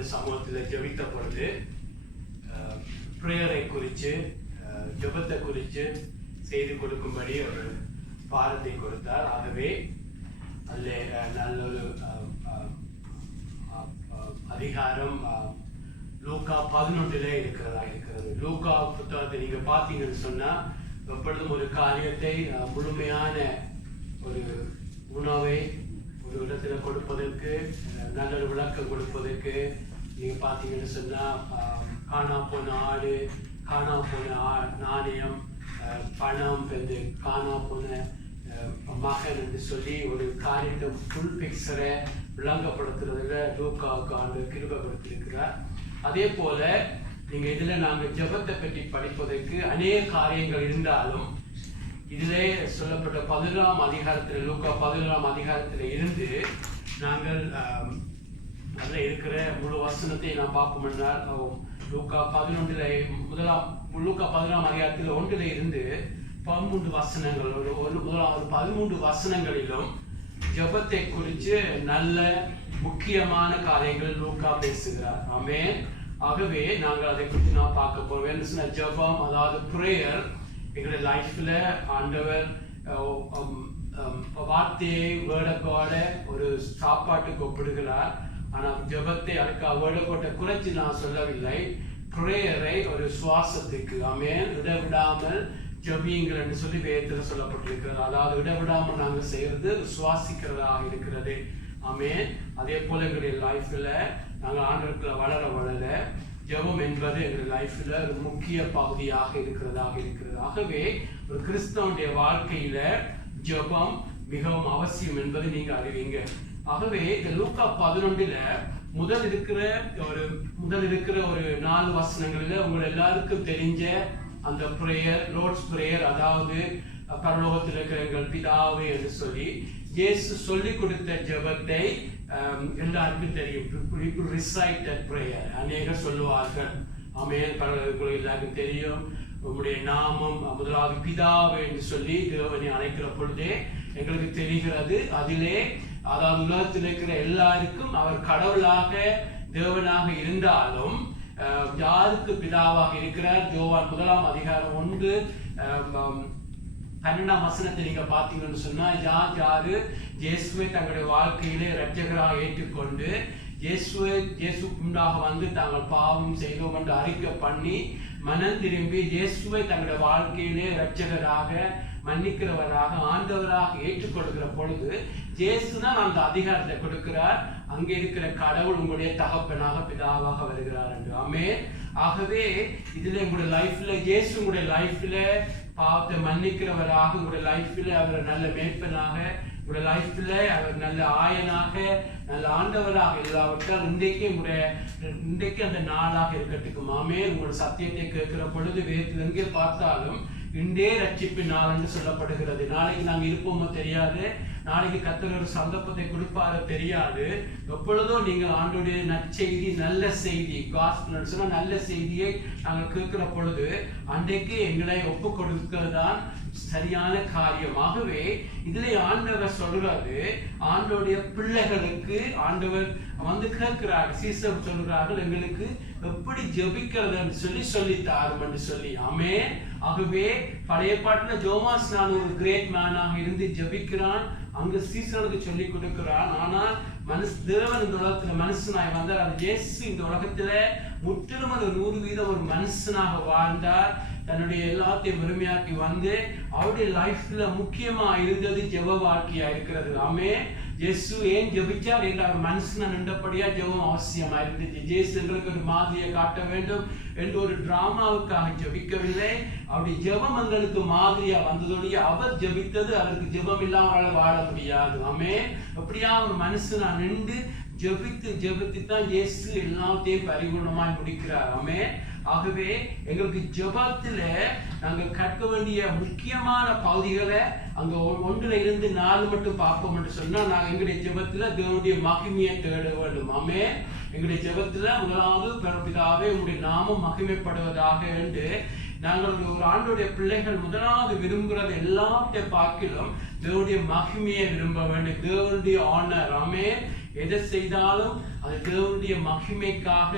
தேவனுடைய சமூகத்தில் ஜெபித்த பொழுது ப்ரேயரை குறித்து ஜெபத்தை குறித்து செய்து கொடுக்கும்படி ஒரு பாடத்தை கொடுத்தார். ஆகவே அதில் நல்ல ஒரு அதிகாரம் லூக்கா 11 இருக்கிறது. லூக்கா புத்தகத்தை நீங்கள் பார்த்தீங்கன்னு சொன்னால் எப்பொழுதும் ஒரு காரியத்தை முழுமையான ஒரு உணவை ஒரு இடத்துல கொடுப்பதற்கு நல்ல ஒரு விளக்கம் கொடுப்பதற்கு நீங்கள் பார்த்தீங்கன்னு சொன்னால் காணா போன ஆடு, காணா போன நாணயம், பணம், காணா போன மகன் என்று சொல்லி ஒரு காரியத்தை ஃபுல் பிக்சரை விளங்கப்படுத்துறதுல லூக்காவுக்கு ஆண்டு கிருபைப்படுத்தியிருக்கிறார். அதே போல நீங்கள் இதில் நாங்கள் ஜெபத்தை பற்றி படிப்பதற்கு அநேக காரியங்கள் இருந்தாலும் இதிலே சொல்லப்பட்ட 11ஆம் அதிகாரத்தில் லூக்கா 11ஆம் அதிகாரத்தில் இருந்து நாங்கள் அதில் இருக்கிற முழு வசனத்தை நாம் பார்ப்போம் என்றால் லூக்கா 11ஆம் அதிகாரத்தில் 1 இருந்து 13 வசனங்கள் முதலாவது 13 வசனங்களிலும் ஜெபத்தை குறித்து நல்ல முக்கியமான காரியங்கள் லூக்கா பேசுகிறார். ஆமென். ஆகவே நாங்கள் அதை குறித்து நான் பார்க்க போறோம். என்ன சொன்ன ஜெபம், அதாவது ப்ரேயர் எங்களுடைய லைஃப்ல ஆண்டவர் வார்த்தையை வேர்டக்கோட ஒரு சாப்பாட்டுக்கு ஒப்பிடுகிறார். ஆனால் ஜெபத்தை அதுக்கு வேர்டக்கோட்டை குறைச்சி நான் சொல்லவில்லை. ப்ரேயரை ஒரு சுவாசத்துக்கு ஆமென் இடவிடாமல் ஜெபியுங்கள் என்று சொல்லி வேதத்தில் சொல்லப்பட்டிருக்கிறது. அதாவது இடவிடாமல் நாங்கள் செய்யறது சுவாசிக்கிறதாக இருக்கிறது. ஆமென். அதே போல எங்களுடைய லைஃப்ல நாங்கள் ஆண்டவருக்குள்ள வளர ஜெபம் என்பது எங்களுடைய லைஃப்ல ஒரு முக்கிய பகுதியாக இருக்கிறது. ஆகவே ஒரு கிறிஸ்தவனுடைய வாழ்க்கையில ஜெபம் மிகவும் அவசியம் என்பதை நீங்க அறிவீங்க. ஆகவே இந்த லூக்கா 11 முதல் இருக்கிற ஒரு 4 வசனங்களில் உங்கள் எல்லாருக்கும் தெரிஞ்ச அந்த பிரேயர், லார்ட்ஸ் பிரேயர், அதாவது பரலோகத்தில் இருக்கிற எங்கள் பிதாவே என்று சொல்லி இயேசு சொல்லி கொடுத்த ஜெபத்தை எல்லாருக்கும் தெரியும். ரிசைட்டட் பிரேயர் அநேகர் சொல்லுவார்கள். ஆமென். பரலோகத்தில் எல்லாருக்கும் தெரியும். உங்களுடைய நாமம் முதலாவது பிதாவே என்று சொல்லி தேவனை அழைக்கிற பொழுதே எங்களுக்கு தெரிகிறது. அதிலே அதாவது உலகத்தில் இருக்கிற எல்லாருக்கும் அவர் கடவுளாக தேவனாக இருந்தாலும் யாருக்கு பிதாவாக இருக்கிறார்? யோவான் 1ஆம் அதிகாரம் 1-12ஆம் வசனத்தை நீங்க பார்த்தீங்கன்னு சொன்னா யாரு இயேசுவை தங்களுடைய வாழ்க்கையிலே இரட்சகராக ஏற்றுக்கொண்டு இயேசுக்குண்டாக வந்து தாங்கள் பாவம் செய்தோம் என்று அறிக்கை பண்ணி மனம் திரும்பி இயேசுவை தங்களுடைய வாழ்க்கையிலே இரட்சகராக மன்னிக்கிறவராக ஆண்டவராக ஏற்றுக்கொள்கிற பொழுது இயேசு தான் அந்த அதிகாரத்தை கொடுக்கிறார். அங்கே இருக்கிற கடவுள் உங்களுடைய தகப்பனாக பிதாவாக வருகிறார் என்று. ஆமென். ஆகவே இதுல உங்களுடைய லைஃப்ல இயேசு உங்களுடைய லைஃப்ல பாவத்தை மன்னிக்கிறவராக, உங்களுடைய லைஃப்ல அவர் நல்ல மேய்ப்பனாக, உங்களுடைய லைஃப்ல அவர் நல்ல ஆயனாக, நல்ல ஆண்டவராக இல்லாவிட்டால் இன்றைக்கு அந்த நாளாக இருக்கட்டுக்கும். ஆமென். உங்களுடைய சத்தியத்தை கேட்கிற பொழுது வேதத்தில் எங்கே பார்த்தாலும் இன்றே ரட்சிப்பின் நாள் என்று சொல்லப்படுகிறது. நாளைக்கு நாங்கள் இருப்போமோ தெரியாது, நாளைக்கு கர்த்தர் ஒரு சந்தர்ப்பத்தை கொடுப்பாரோ தெரியாது. எப்பொழுதோ நீங்கள் ஆண்டோடைய நற்செய்தி, நல்ல செய்தி, காஸ்பல் சொன்ன நல்ல செய்தியை நாங்கள் கேட்கிற பொழுது அன்றைக்கு எங்களை ஒப்பு கொடுக்கிறது தான் சரியான காரியமாகவே இதிலே ஆண்டவர் சொல்றாரு. ஆண்டோடைய பிள்ளைகளுக்கு ஆண்டவர் வந்து கேட்கிறார்கள், சீசர் சொல்கிறார்கள் எங்களுக்கு எப்படி ஜெபிக்கிறது என்று சொல்லி தாரும் என்று சொல்லி. ஆமென். ஆகவே பழைய பாட்டுல ஜோமாஸ் நான் ஒரு கிரேட் மேனாக இருந்து ஜெபிக்கிறான், அங்கு சீசனுக்கு சொல்லி கொடுக்கிறான். ஆனால் தேவன் இந்த உலகத்துல மனுஷனாய் வந்தார். அது இயேசு இந்த உலகத்துல முற்றிலும் 100% ஒரு மனுஷனாக வாழ்ந்தார். தன்னுடைய எல்லாத்தையும் பெருமையாக்கி வந்து அவருடைய லைஃப்ல முக்கியமா இருந்தது ஜெப வாழ்க்கையா இருக்கிறது. ஆமென். இயேசு ஏன் ஜெபிச்சார் என்றால் மனுஷனா நின்றபடியா ஜெபம் அவசியமா இருந்துச்சு. இயேசு எங்களுக்கு ஒரு மாதிரியை காட்ட வேண்டும் என்று ஒரு டிராமாவுக்காக ஜெபிக்கவில்லை. அவருடைய ஜெபம் எங்களுக்கு மாதிரியா வந்ததோடைய அவர் ஜெபித்தது அவருக்கு ஜெபம் இல்லாமல் வாழ முடியாது. ஆமென். அப்படியா ஒரு மனுஷனா நின்று ஜெபித்து தான் இயேசு எல்லாத்தையும் பரிபூர்ணமாய் முடிக்கிறார். ஆமென். ஆகவே எங்களுக்கு ஜெபத்துல நாங்கள் கற்க வேண்டிய முக்கியமான பகுதிகளை அங்க 1-4 மட்டும் பார்ப்போம் என்று சொன்னா, நாங்கள் எங்களுடைய ஜெபத்துல தேவனுடைய மகிமையை தேட வேண்டும். ஆமென். எங்களுடைய ஜெபத்துல முதலாவது பிதாவே உங்களுடைய நாமம் மகிமைப்படுவதாக என்று நாங்கள் ஒரு ஆண்டோடைய பிள்ளைகள் முதலாவது விரும்புகிறது எல்லாத்தையும் பார்க்கிலும் தேவனுடைய மகிமையை விரும்ப வேண்டும். தேவனுடைய ஆனர். ஆமென். எதை செய்தாலும் அது தேவனுடைய மகிமைக்காக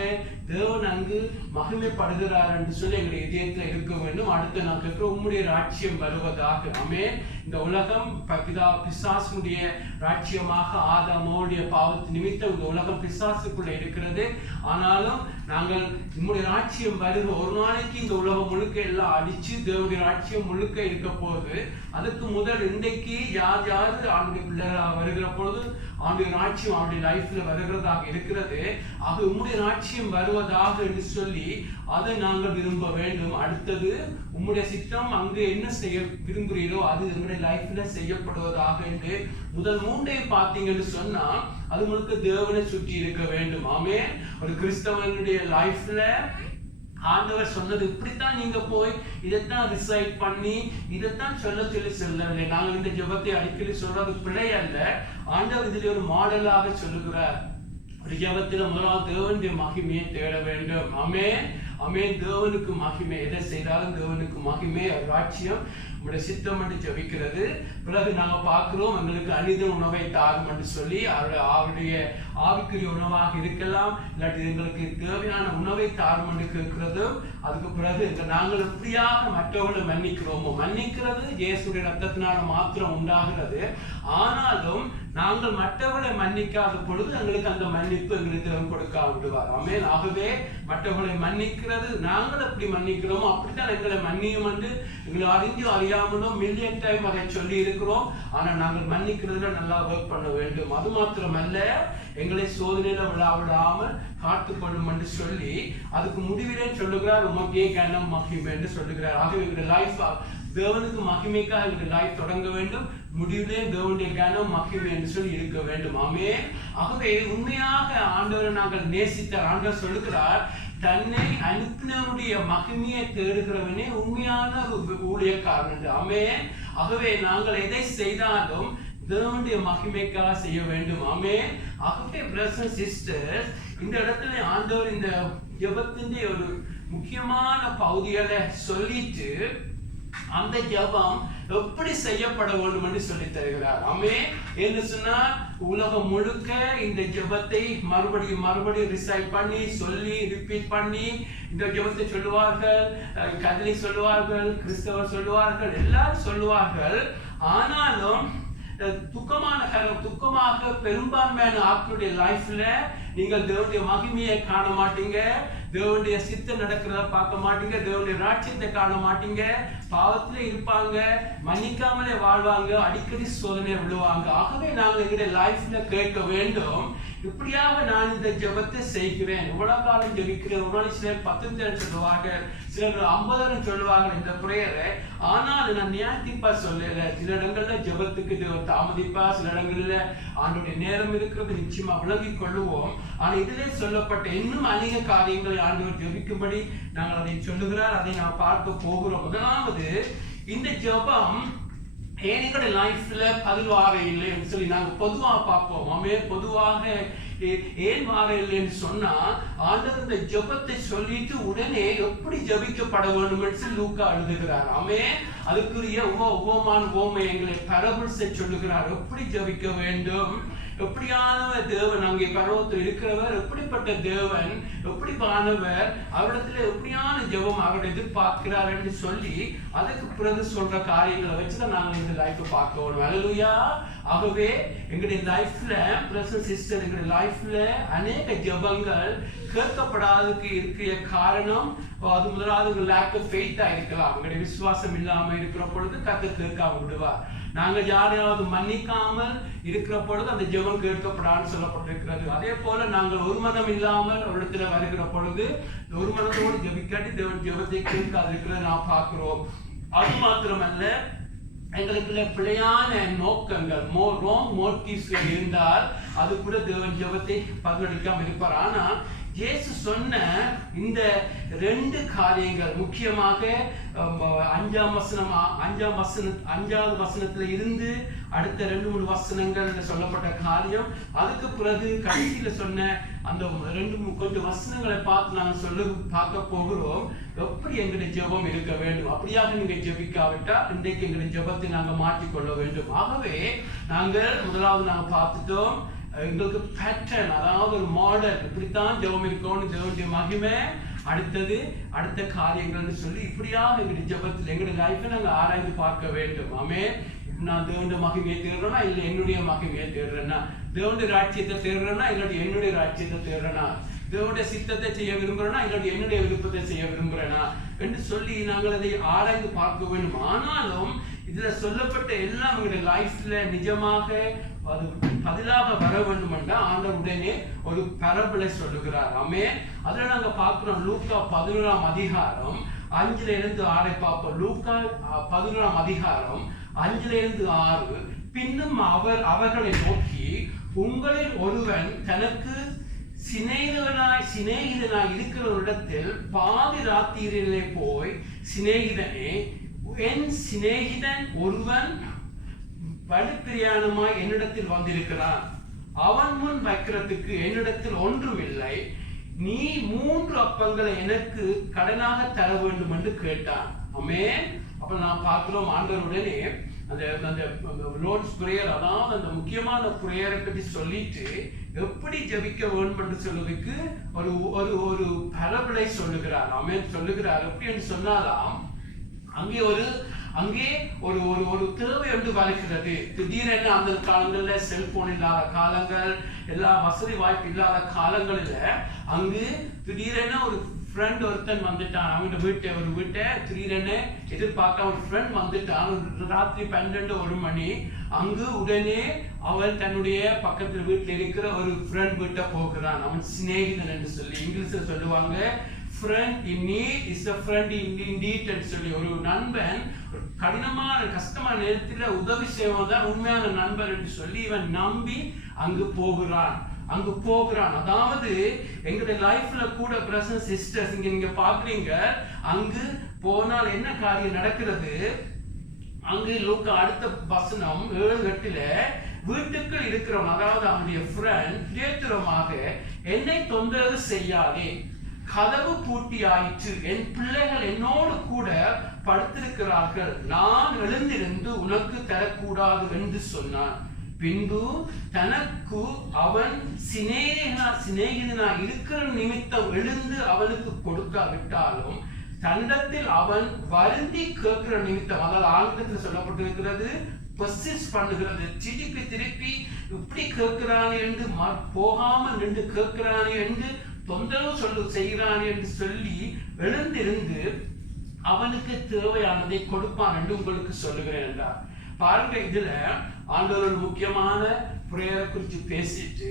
தேவன் அங்கு மகிமைப்படுகிறார் என்று சொல்லி எங்களுடைய இதயத்தில் இருக்க வேண்டும். அடுத்து நான் கேட்கிற உம்முடைய ராஜ்யம் வருவதாக. ஆமென். இந்த உலகம் பிசாசுடைய ராஜ்யமாக ஆதாமோடைய பாவத்து நிமித்தம் இந்த உலகம் பிசாசுக்குள்ள இருக்கிறது. ஆனாலும் நாங்கள் நம்முடைய ராஜ்யம் வருக, ஒரு நாளைக்கு இந்த உலகம் முழுக்க எல்லாம் அடிச்சு தேவனுடைய ராஜ்யம் முழுக்க இருக்க போது, அதுக்கு முதல் இன்றைக்கு யார் யாரு அவனுடைய பிள்ளைகளாக வருகிற பொழுது அவனுடைய ராஜ்யம் அவனுடைய லைஃப்ல வருகிறதாக இருக்கிறது. ஆக உம்முடைய ராஜ்யம் வருவதாக என்று சொல்லி அதை நாங்கள் விரும்ப வேண்டும். அடுத்தது உம்முடைய சித்தம் அங்கு என்ன செய்ய விரும்புகிறீரோ அது நம்முடைய லைஃப்ல செய்யப்படுவதாக என்று முதல் 3 பார்த்தீங்கன்னு சொன்னா அது முழுக்க தேவனை சுற்றி இருக்க வேண்டும். ஆமென். ஒரு கிறிஸ்தவனுடைய லைஃப்ல ஆண்டவர் சொன்னது இப்படித்தான் நீங்க போய் இதைத்தான் ரிசைட் பண்ணி இதைத்தான் சொல்லவில்லை. நாங்கள் இந்த ஜெபத்தை அடிக்கடி சொல்றது பிழை அல்ல. ஆண்டவர் இதில் ஒரு மாடலாக சொல்லுகிறார். ஒரு ஜெபத்தில் முதலாவது தேவனுடைய மகிமையை தேட வேண்டும். ஆமென். ஆமென். தேவனுக்கு மகிமை, எதை செய்தாலும் தேவனுக்கு மகிமை, ராஜ்யம் நம்முடைய சித்தம் என்று ஜெபிக்கிறது. பிறகு நாங்க பார்க்கிறோம் எங்களுக்கு அனித உணவை தாரும் என்று சொல்லி அவருடைய ஆவிக்குரிய உணவாக இருக்கலாம், இல்லாட்டி எங்களுக்கு தேவையான உணவை தாரும் என்று கேட்கிறது. அதுக்கு பிறகு நாங்கள் எப்படியாக மற்றவர்களை மன்னிக்கிறோமோ, மன்னிக்கிறது இயேசுடைய ரத்தத்தினால மாத்திரம் உண்டாகிறது. ஆனாலும் நாங்கள் மற்றவர்களை மன்னிக்காத பொழுது எங்களுக்கு அந்த மன்னிப்பு எங்களுக்கு தேவன் கொடுக்க விடுவார். ஆமென். ஆகவே மற்றவர்களை மன்னிக்கிறது நாங்கள் எப்படி மன்னிக்கிறோமோ அப்படித்தான் எங்களை மன்னியும் என்று எங்களை அறிஞ்சும் அறியாமலும் மில்லியன் டைம் அதை சொல்லி இருக்கிறோம். ஆனா நாங்கள் மன்னிக்கிறதுல நல்லா ஒர்க் பண்ண வேண்டும். அது மாத்திரமல்ல, எங்களை சோதனையில விடாமல் காத்துக்கொள்ளும் என்று சொல்லி அதுக்கு முடிவிலே சொல்லுகிறார், உமக்கே கனம் மகிமை என்று சொல்லுகிறார். ஆகவே எங்களுடைய லைஃப் தேவனுக்கு மகிமைக்காக எங்களுடைய லைஃப் தொடங்க வேண்டும். முடிவிலே தேவனுடைய கனம் மகிமை என்று சொல்லி இருக்க வேண்டும். ஆமென். ஆகவே உண்மையாக ஆண்டவரை நாங்கள் நேசித்தார். ஆண்டவர் சொல்லுகிறார், தன்னை அனுப்பினவருடைய மகிமையை தேடுகிறவனே உண்மையான ஒரு ஊழியக்காரன். ஆமென். ஆகவே நாங்கள் எதை செய்தாலும் தேவனுடைய மகிமைக்காக செய்ய வேண்டும். ஆமென். ஆகவே பிரதர்ஸ் அண்ட் சிஸ்டர்ஸ், இந்த இடத்துல ஆண்டவர் இந்த ஜெபத்தின் ஒரு முக்கியமான பகுதிகளை சொல்லிட்டு அந்த ஜெபம் எப்படி செய்யப்பட வேண்டும் என்று சொல்லி தருகிறார். ஆமென். என்று சொன்னால் உலகம் முழுக்க இந்த ஜெபத்தை மறுபடியும் ரிசைட் பண்ணி சொல்லி ரிப்பீட் பண்ணி இந்த ஜெபத்தை சொல்லுவார்கள். கத்தோலிக் சொல்லுவார்கள், கிறிஸ்தவர் சொல்லுவார்கள், எல்லாரும் சொல்லுவார்கள். ஆனாலும் துக்கமாக பெரும்பான்மையான ஆட்களுடைய லைஃப்ல நீங்கள் தேவனுடைய மகிமையை காண மாட்டீங்க, தேவனுடைய சித்தம் நடக்கிறத பார்க்க மாட்டீங்க, தேவனுடைய ராஜ்யத்தை காண மாட்டீங்க, பாவத்திலே இருப்பாங்க, மன்னிக்காமலே வாழ்வாங்க, அடிக்கடி சோதனை விழுவாங்க. ஆகவே நாங்கள் எங்களுடைய லைஃப்ல கேட்க வேண்டும், இப்படியாக நான் இந்த ஜெபத்தை செய்கிறேன், இவ்வளவு காலம் ஜெபிக்கிறேன். ஒரு நாள் சிலர் 10 சொல்லுவாங்க, சிலர் 50 சொல்லுவாங்க இந்த பிரேயரை. ஆனால் நான் நியாயத்திப்பா சொல்லல. சில இடங்கள்ல ஜெபத்துக்கு தாமதிப்பா, சில இடங்கள்ல ஆண்டுடைய நேரம் இருக்கிறது நிச்சயமா விளங்கிக் கொள்ளுவோம். ஆனா இதிலே சொல்லப்பட்ட இன்னும் அநேக காரியங்களை ஆண்டவர் ஜெபிக்கும்படி நாங்கள் அதை சொல்லுகிறார். அதை நான் பார்க்க போகிறோம். முதலாவது, இந்த ஜெபம் ஏன் எங்களுடைய லைஃப்ல பதில் வார இல்லைன்னு சொல்லி நாங்கள் பொதுவாக பார்ப்போம். ஆமென். பொதுவாக ஏன் வார இல்லைன்னு சொன்னா, ஆண்டவர் இந்த ஜெபத்தை சொல்லிட்டு உடனே எப்படி ஜெபிக்கப்பட வேண்டும் என்று லூக்கா எழுதுகிறார். ஆமென். அதுக்குரிய உபமான உவமைகளை பரபிள்ஸை சொல்லுகிறார். எப்படி ஜெபிக்க வேண்டும், எப்படியான தேவன் அங்கே பரவத்தில் இருக்கிறவர், எப்படிப்பட்ட தேவன், எப்படிப்பானவர், அவரிடத்துல எப்படியான ஜெபம் அவர் எதிர்பார்க்கிறார் என்று சொல்லி அதுக்கு பிறகு சொல்ற காரியங்களை வச்சுதான் நாங்கள் இந்த லைஃப்பை பார்க்கணும். அல்லேலூயா. ஆகவே எங்களுடைய லைஃப்ல பிரதர்ஸ் சிஸ்டர், எங்களுடைய லைஃப்ல அநேக ஜெபங்கள் கேட்கப்படாததுக்கு இருக்கிற காரணம், அது முதலாவது லேக் ஆஃப் ஃபெய்த்தா இருக்கலாம். எங்களுடைய விசுவாசம் இல்லாம இருக்கிற பொழுது கர்த்தர் கேட்காம விடுவார். நாங்கள் யாரையாவது மன்னிக்காமல் இருக்கிற பொழுது அந்த ஜெபம் கேட்கப்படான்னு சொல்லப்பட்டிருக்கிறது. அதே போல நாங்கள் ஒரு மனம் இல்லாமல் ஒரு இடத்துல வருகிற பொழுது ஒரு மனத்தோடு ஜெபிக்காட்டி தேவன் ஜெபத்தை கேட்காது இருக்கிறத நான் பார்க்கிறோம். அது மாத்திரமல்ல, எங்களுக்குள்ள பிழையான நோக்கங்கள், ராங் மோட்டிவ்ஸ் இருந்தால் அது கூட தேவன் ஜெபத்தை பதிலளிக்காமல் இருப்பார். ஆனா இயேசு சொன்ன இந்த 2 காரியங்கள், முக்கியமாக 5வது வசனத்துல இருந்து அடுத்த 2-3 வசனங்கள் சொல்லப்பட்ட காரியம், அதுக்கு பிறகு கடைசியில சொன்ன அந்த 2-3 வசனங்களை பார்த்து நாங்கள் பார்க்க போகிறோம். எப்படி எங்களுடைய ஜெபம் இருக்க வேண்டும். அப்படியாக நீங்க ஜெபிக்காவிட்டா இன்றைக்கு எங்களுடைய ஜெபத்தை நாங்கள் மாற்றிக்கொள்ள வேண்டும். ஆகவே நாங்கள் முதலாவது நாங்கள் பார்த்துட்டோம், எங்களுக்கு பேட்டர்ன், அதாவது ஒரு மாடல், இப்படித்தான் ஜெபம் இருக்கணும், தேவனுடைய மகிமை அடுத்தது அடுத்த காரியங்கள்னு சொல்லி இப்படியாக எங்களுடைய ஜெபத்தில் எங்களுடைய லைஃப்பை நாங்கள் ஆராய்ந்து பார்க்க வேண்டும். ஆமென். நான் தேவனுடைய மகிமையை தேடுறேன்னா இல்லை என்னுடைய மகிமையை தேடுறேன்னா, தேவனுடைய ராஜ்யத்தை தேடுறேன்னா இல்லாட்டி என்னுடைய ராஜ்யத்தை தேடுறேன்னா, தேவனுடைய சித்தத்தை செய்ய விரும்புகிறேன்னா இல்லாட்டி என்னுடைய விருப்பத்தை செய்ய விரும்புகிறேன்னா என்று சொல்லி நாங்கள் அதை ஆராய்ந்து பார்க்க வேண்டும். ஆனாலும் இதுல சொல்லப்பட்ட எல்லாம் எங்களுடைய லைஃப்ல நிஜமாக அது பதிலாக வர வேண்டும் என்றால் ஆண்டவர் உடனே ஒரு பரபலை சொல்லுகிறார். ஆமென். அதுல நாங்க பார்க்கிறோம் லூக்கா 11ஆம் அதிகாரம் 5-6 பார்ப்போம். லூக்கா 11ஆம் அதிகாரம் 5-6. பின்னும் அவர்களை நோக்கி, உங்களில் ஒருவன் தனக்கு சிநேகிதனாய் இருக்கிற இடத்தில் பாதி ராத்திரியிலே போய், சிநேகிதனே, என் சிநேகிதன் ஒருவன் வழிப்பிரயாணமாய் என்னிடத்தில் வந்திருக்கிறான், அவன் முன் வைக்கிறதுக்கு என்னிடத்தில் ஒன்றுமில்லை, நீ 3 அப்பங்களை எனக்கு கடனாக தர வேண்டும் என்று கேட்டான். ஆமென். அப்ப நான் பார்க்கிறோம் ஆண்டவருடனே அந்த லார்ட்ஸ் பிரேயர், அதாவது அந்த முக்கியமான பிரேயரை பற்றி சொல்லிட்டு எப்படி ஜெபிக்க வேண்டும் என்று சொல்வதற்கு ஒரு ஒரு ஒரு பரபலை சொல்லுகிறார். ஆமென். சொல்லுகிறார். எப்படி என்று சொன்னாலாம், அங்கே ஒரு ஒரு தேவை ஒன்று வருகிறது. திடீரென அந்த காலங்களில் செல்போன் இல்லாத காலங்கள், எல்லா வசதி வாய்ப்பு இல்லாத காலங்களில் அங்கு திடீரென ஒரு ஃப்ரெண்ட் ஒருத்தன் வந்துட்டான். அவங்க ஒரு வீட்டை திடீரென எதிர்பார்க்க ஒரு ஃப்ரெண்ட் வந்துட்டான். ராத்திரி 12-1 மணி. அங்கு உடனே அவன் தன்னுடைய பக்கத்தில் வீட்டில் இருக்கிற ஒரு ஃப்ரெண்ட் வீட்டை போகிறான். அவன் சிநேகிதன் என்று சொல்லி இங்கிலீஷ்ல சொல்லுவாங்க, friend in need is a friend indeed என்று சொல்லி. ஒரு நண்பன் ஒரு கடினமான கஷ்டமான நேரத்தில் உதவி செய்வதுதான் உண்மையான நண்பன் என்று சொல்லி இவன் நம்பி அங்கு போகிறான். அதாவது எங்களுடைய லைஃப்ல கூட பிரசன்ட் சிஸ்டர்ஸ் நீங்க பாக்குறீங்க, அங்கு போனால் என்ன காரியம் நடக்கிறது. அங்கு லூக்கா அடுத்த வசனம் 7-8 வீட்டுக்குள் இருக்கிறவன், அதாவது அவனுடைய ஃப்ரெண்ட் பிரேத்துரமாக, என்னை தொந்தரவு செய்யாதே, கதவு பூட்டி ஆயிற்று, என் பிள்ளைகள் என்னோடு கூட படுத்திருக்கிறார்கள், நான் எழுந்திருந்து உனக்கு தரக்கூடாது என்று சொன்னான். பின்பு தனக்கு அவன் சிநேகிதனாய் இருக்கிற நிமித்தம் எழுந்து அவனுக்கு கொடுக்காவிட்டாலும் தன்னிடத்தில் அவன் வருந்தி கேட்கிற நிமித்தம், அதாவது ஆங்கிலத்தில் சொல்லப்பட்டிருக்கிறது பர்சிஸ்ட் பண்ணுகிறது, திருப்பி இப்படி கேட்கிறானே என்று போகாமல் நின்று கேட்கிறானே என்று தொந்தரவு செய்கிறான் என்று சொல்லி எழுந்திருந்து அவனுக்கு தேவையானதை கொடுப்பான் என்று உங்களுக்கு சொல்லுகிறேன் என்றார். பாருங்க, இதுல ஆண்டவர் முக்கியமான பிரேயரை குறித்து பேசிட்டு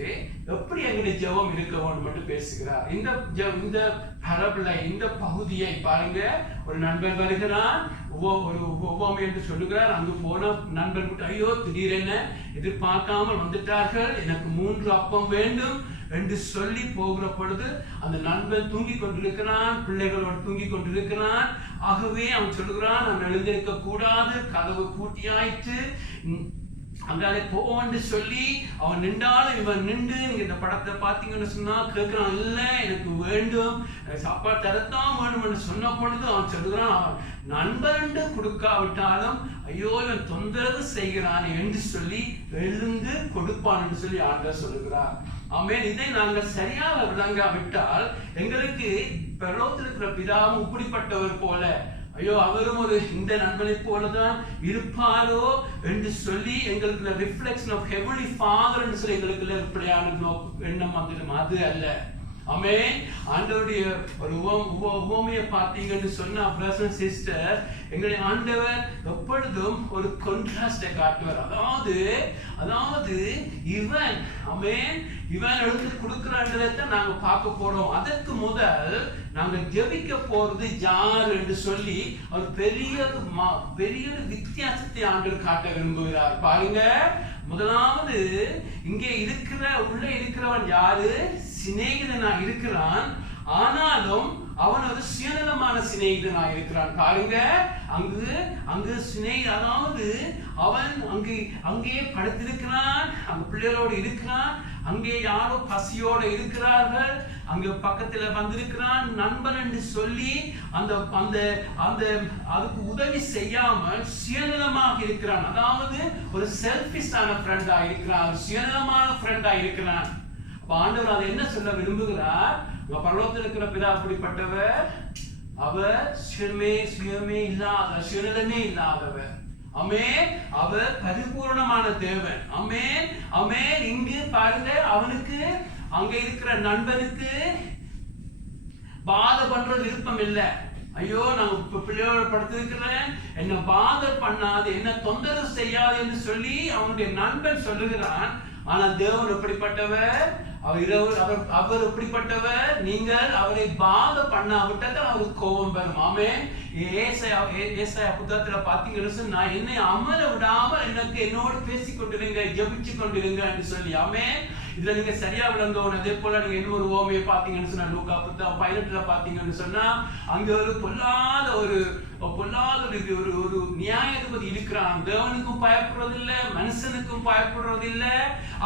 எப்படி எங்களுடைய ஜெபம் இருக்க வேண்டும் என்று பேசுகிறார். இந்த பரபலை, இந்த பகுதியை பாருங்க. ஒரு நண்பன் வருகிறான், ஒரு உபமை என்று சொல்லுகிறார். அங்கு போன நண்பன் விட்டு, ஐயோ திடீரென எதிர்பார்க்காமல் வந்துட்டார்கள், எனக்கு 3 அப்பம் வேண்டும் என்று சொல்லி போகிற பொழுது அந்த நண்பன் தூங்கி கொண்டிருக்கிறான், பிள்ளைகளோடு தூங்கி கொண்டிருக்கிறான். ஆகவே அவன் சொல்லுகிறான், நான் எழுந்திருக்க கூடாது, கதவு பூட்டியாயிற்று, அங்காலே போன்னு சொல்லி அவன் நின்றாலும் இவன் நின்று, நீங்க இந்த படத்தை பார்த்தீங்கன்னு சொன்னா கேட்கிறான், இல்லை எனக்கு வேண்டும், சாப்பாடு தரத்தான் வேணும் என்று சொன்ன பொழுது அவன் சொல்லுகிறான், அவன் நண்பர்ண்டு கொடுக்காவிட்டாலும் ஐயோ இவன் தொந்தரவு செய்கிறான் என்று சொல்லி எழுந்து கொடுப்பான் என்று சொல்லி ஆண்டவர் சொல்லுகிறார். ஆமென். இதை நாங்கள் சரியாக விளங்காவிட்டால் எங்களுக்கு பரலோகத்தில் இருக்கிற பிதாவும் இப்படிப்பட்டவர் போல, ஐயோ அவரும் ஒரு இந்த நண்பனை போலதான் இருப்பாரோ என்று சொல்லி எங்களுக்கு ரிஃப்ளெக்ஷன் ஆஃப் ஹெவன்லி ஃபாதர் என்று சொல்லி எங்களுக்கு இப்படியான எண்ணம் வந்துடும். அது அல்ல. ஆமென். ஆண்டவருடைய ஒரு உவமையை பார்த்தீங்கன்னு சொன்னா பிரதர் சிஸ்டர், எங்களுடைய ஆண்டவர் எப்பொழுதும் ஒரு கான்ட்ராஸ்டை காட்டுவார். அதாவது இவன் ஆமென் இவன் எழுந்து கொடுக்கிறான்றதை நாங்க பார்க்க போறோம். அதற்கு முதல் நாங்க ஜெபிக்க போறது யார் என்று சொல்லி ஒரு பெரிய வித்தியாசத்தை ஆண்டவர் காட்ட விரும்புகிறார். பாருங்க, முதலாவது இங்கே உள்ளே இருக்கிறவன் யாரு? சிநேகிதனா இருக்கிறான், ஆனாலும் அவன் ஒரு சுயநலமான சிநேகிதனா இருக்கிறான். பாருங்க, அங்கு அதாவது அவன் அங்கே படுத்திருக்கிறான், அங்க பிள்ளைகளோடு இருக்கிறான், அங்கே யாரோ பசியோட இருக்கிறார்கள், அங்க பக்கத்துல வந்திருக்கிறான் நண்பன் என்று சொல்லி அந்த அந்த அந்த அதுக்கு உதவி செய்யாமல் சுயநலமாக இருக்கிறான். அதாவது ஒரு செல்ஃபிஷான ஃப்ரெண்டா இருக்கிறான், சுயநலமான ஃப்ரெண்டா இருக்கிறான். ஆண்டவர் அதை என்ன சொல்ல விரும்புகிறார்? பரலோகத்தில் இருக்கிற பிதா அப்படிப்பட்டவர், அவர் சுயமே இல்லாதவர். ஆமென். அவர் பரிபூர்ணமான தேவன். ஆமென், ஆமென். இங்கு பாருங்க, அவனுக்கு அங்க இருக்கிற நண்பனுக்கு பாதை பண்றது விருப்பம் இல்லை. ஐயோ, நான் பிள்ளையோட படுத்திருக்கிறேன், என்ன பாதை பண்ணாது, என்ன தொந்தரவு செய்யாது என்று சொல்லி அவனுடைய நண்பன் சொல்லுகிறான். ஆனா தேவன் எப்படிப்பட்டவர்? அவர் எப்படிப்பட்டவர்? நீங்கள் அவரை பாதை பண்ணாவிட்டால் அவருக்கு கோபம் வரும். ஆமென். ஏசாயா புத்தகத்துல பாத்தீங்கன்னு சொன்னா, என்னை அமர விடாமல் என்னோடு பேசிக் கொண்டிருங்க, ஜெபிச்சு கொண்டிருங்க என்று சொல்லி. ஆமென். இதுல நீங்க சரியா விளங்கணும். அதே போல நீங்க இன்னொரு ஓமையை பாத்தீங்கன்னு சொன்னா, லூக்கா புத்தகம் 18 பாத்தீங்கன்னு சொன்னா, அங்க ஒரு பொல்லாத ஒரு நியாயாதிபதி இருக்கிறான். தேவனுக்கும் பயப்படுறதில்லை, மனுஷனுக்கும் பயப்படுறதில்லை.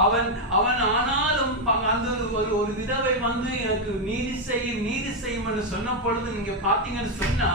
அவன் ஆனாலும் அந்த ஒரு விதவை வந்து எனக்கு நீதி செய்யும் என்று சொன்ன பொழுது நீங்க பாத்தீங்கன்னு சொன்னா,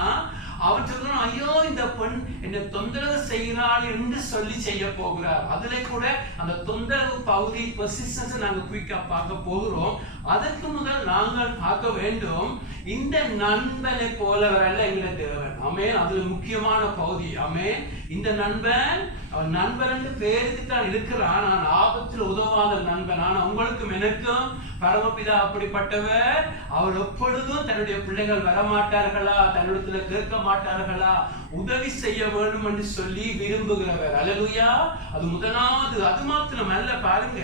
அவன் சொல்றான், ஐயோ இந்த பெண் என்னை தொந்தரவு செய்கிறாள் என்று சொல்லி செய்ய போகிறார். அதுல கூட அந்த தொந்தரவு பகுதி பெர்சிஸ்டன்ஸ் நாங்க குயிக்கா பார்க்க போகிறோம். அதற்கு முதல் நாங்கள் பார்க்க வேண்டும், இந்த நண்பனை போலவரல்ல எங்களை தேவன். ஆமென். அதுல முக்கியமான பகுதி. ஆமென். இந்த நண்பன், அவன் நண்பன் என்று பேருக்கு தான் இருக்கிறான், நான் ஆபத்தில் உதவாத நண்பன். ஆனா உங்களுக்கும் எனக்கும் பரமபிதா அப்படிப்பட்டவர். அவர் எப்பொழுதும் தன்னுடைய பிள்ளைகள் வரமாட்டார்களா, தன்னிடத்துல கேட்க மாட்டார்களா, உதவி செய்ய வேண்டும் என்று சொல்லி விரும்புகிறவர். அல்லேலூயா. அது முதலாவது. அது மாத்திரம் அல்ல, பாருங்க,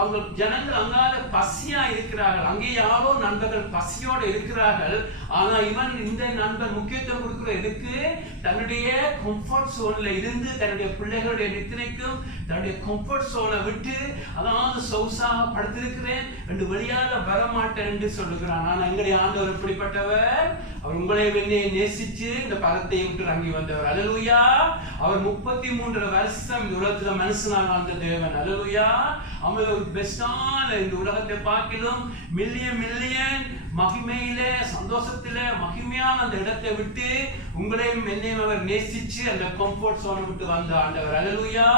அவங்க ஜனங்கள் அங்கால பசியா இருக்கிறார்கள். அங்கே யாரோ நண்பர்கள் பசியோட இருக்கிறார்கள். ஆனா இந்த நண்பர் முக்கியத்துவம் கொடுக்கிற எதுக்கு? தன்னுடைய கம்ஃபர்ட் சோன்ல இருந்து தன்னுடைய பிள்ளைகளுடைய நித்திரைக்கும் தன்னுடைய கம்ஃபர்ட் சோனை விட்டு, அதாவது சொகுசாக படுத்திருக்கிறேன் என்று வெளியாக வரமாட்டேன் என்று சொல்லுகிறான். ஆனா எங்களுடைய ஆண்டவர் எப்படிப்பட்டவர்? அவர் உங்களை என்னையை நேசிச்சு இந்த பலத்தை விட்டு இறங்கி வந்தவர். அல்லேலூயா. அவர் 33 வருஷம் இந்த உலகத்துல மனுஷனாக வாழ்ந்த தேவன். அல்லேலூயா. அவர் ஒரு பெஸ்டான, இந்த உலகத்தை பார்க்கிலும் மில்லியன் மகிமையிலே, சந்தோஷத்திலே, மகிமையான அந்த இடத்தை விட்டு உங்களையும் என்னையும் அவர் நேசிச்சு அந்த கம்ஃபர்ட் சோனை விட்டு வந்த ஆண்டவர். அல்லேலூயா.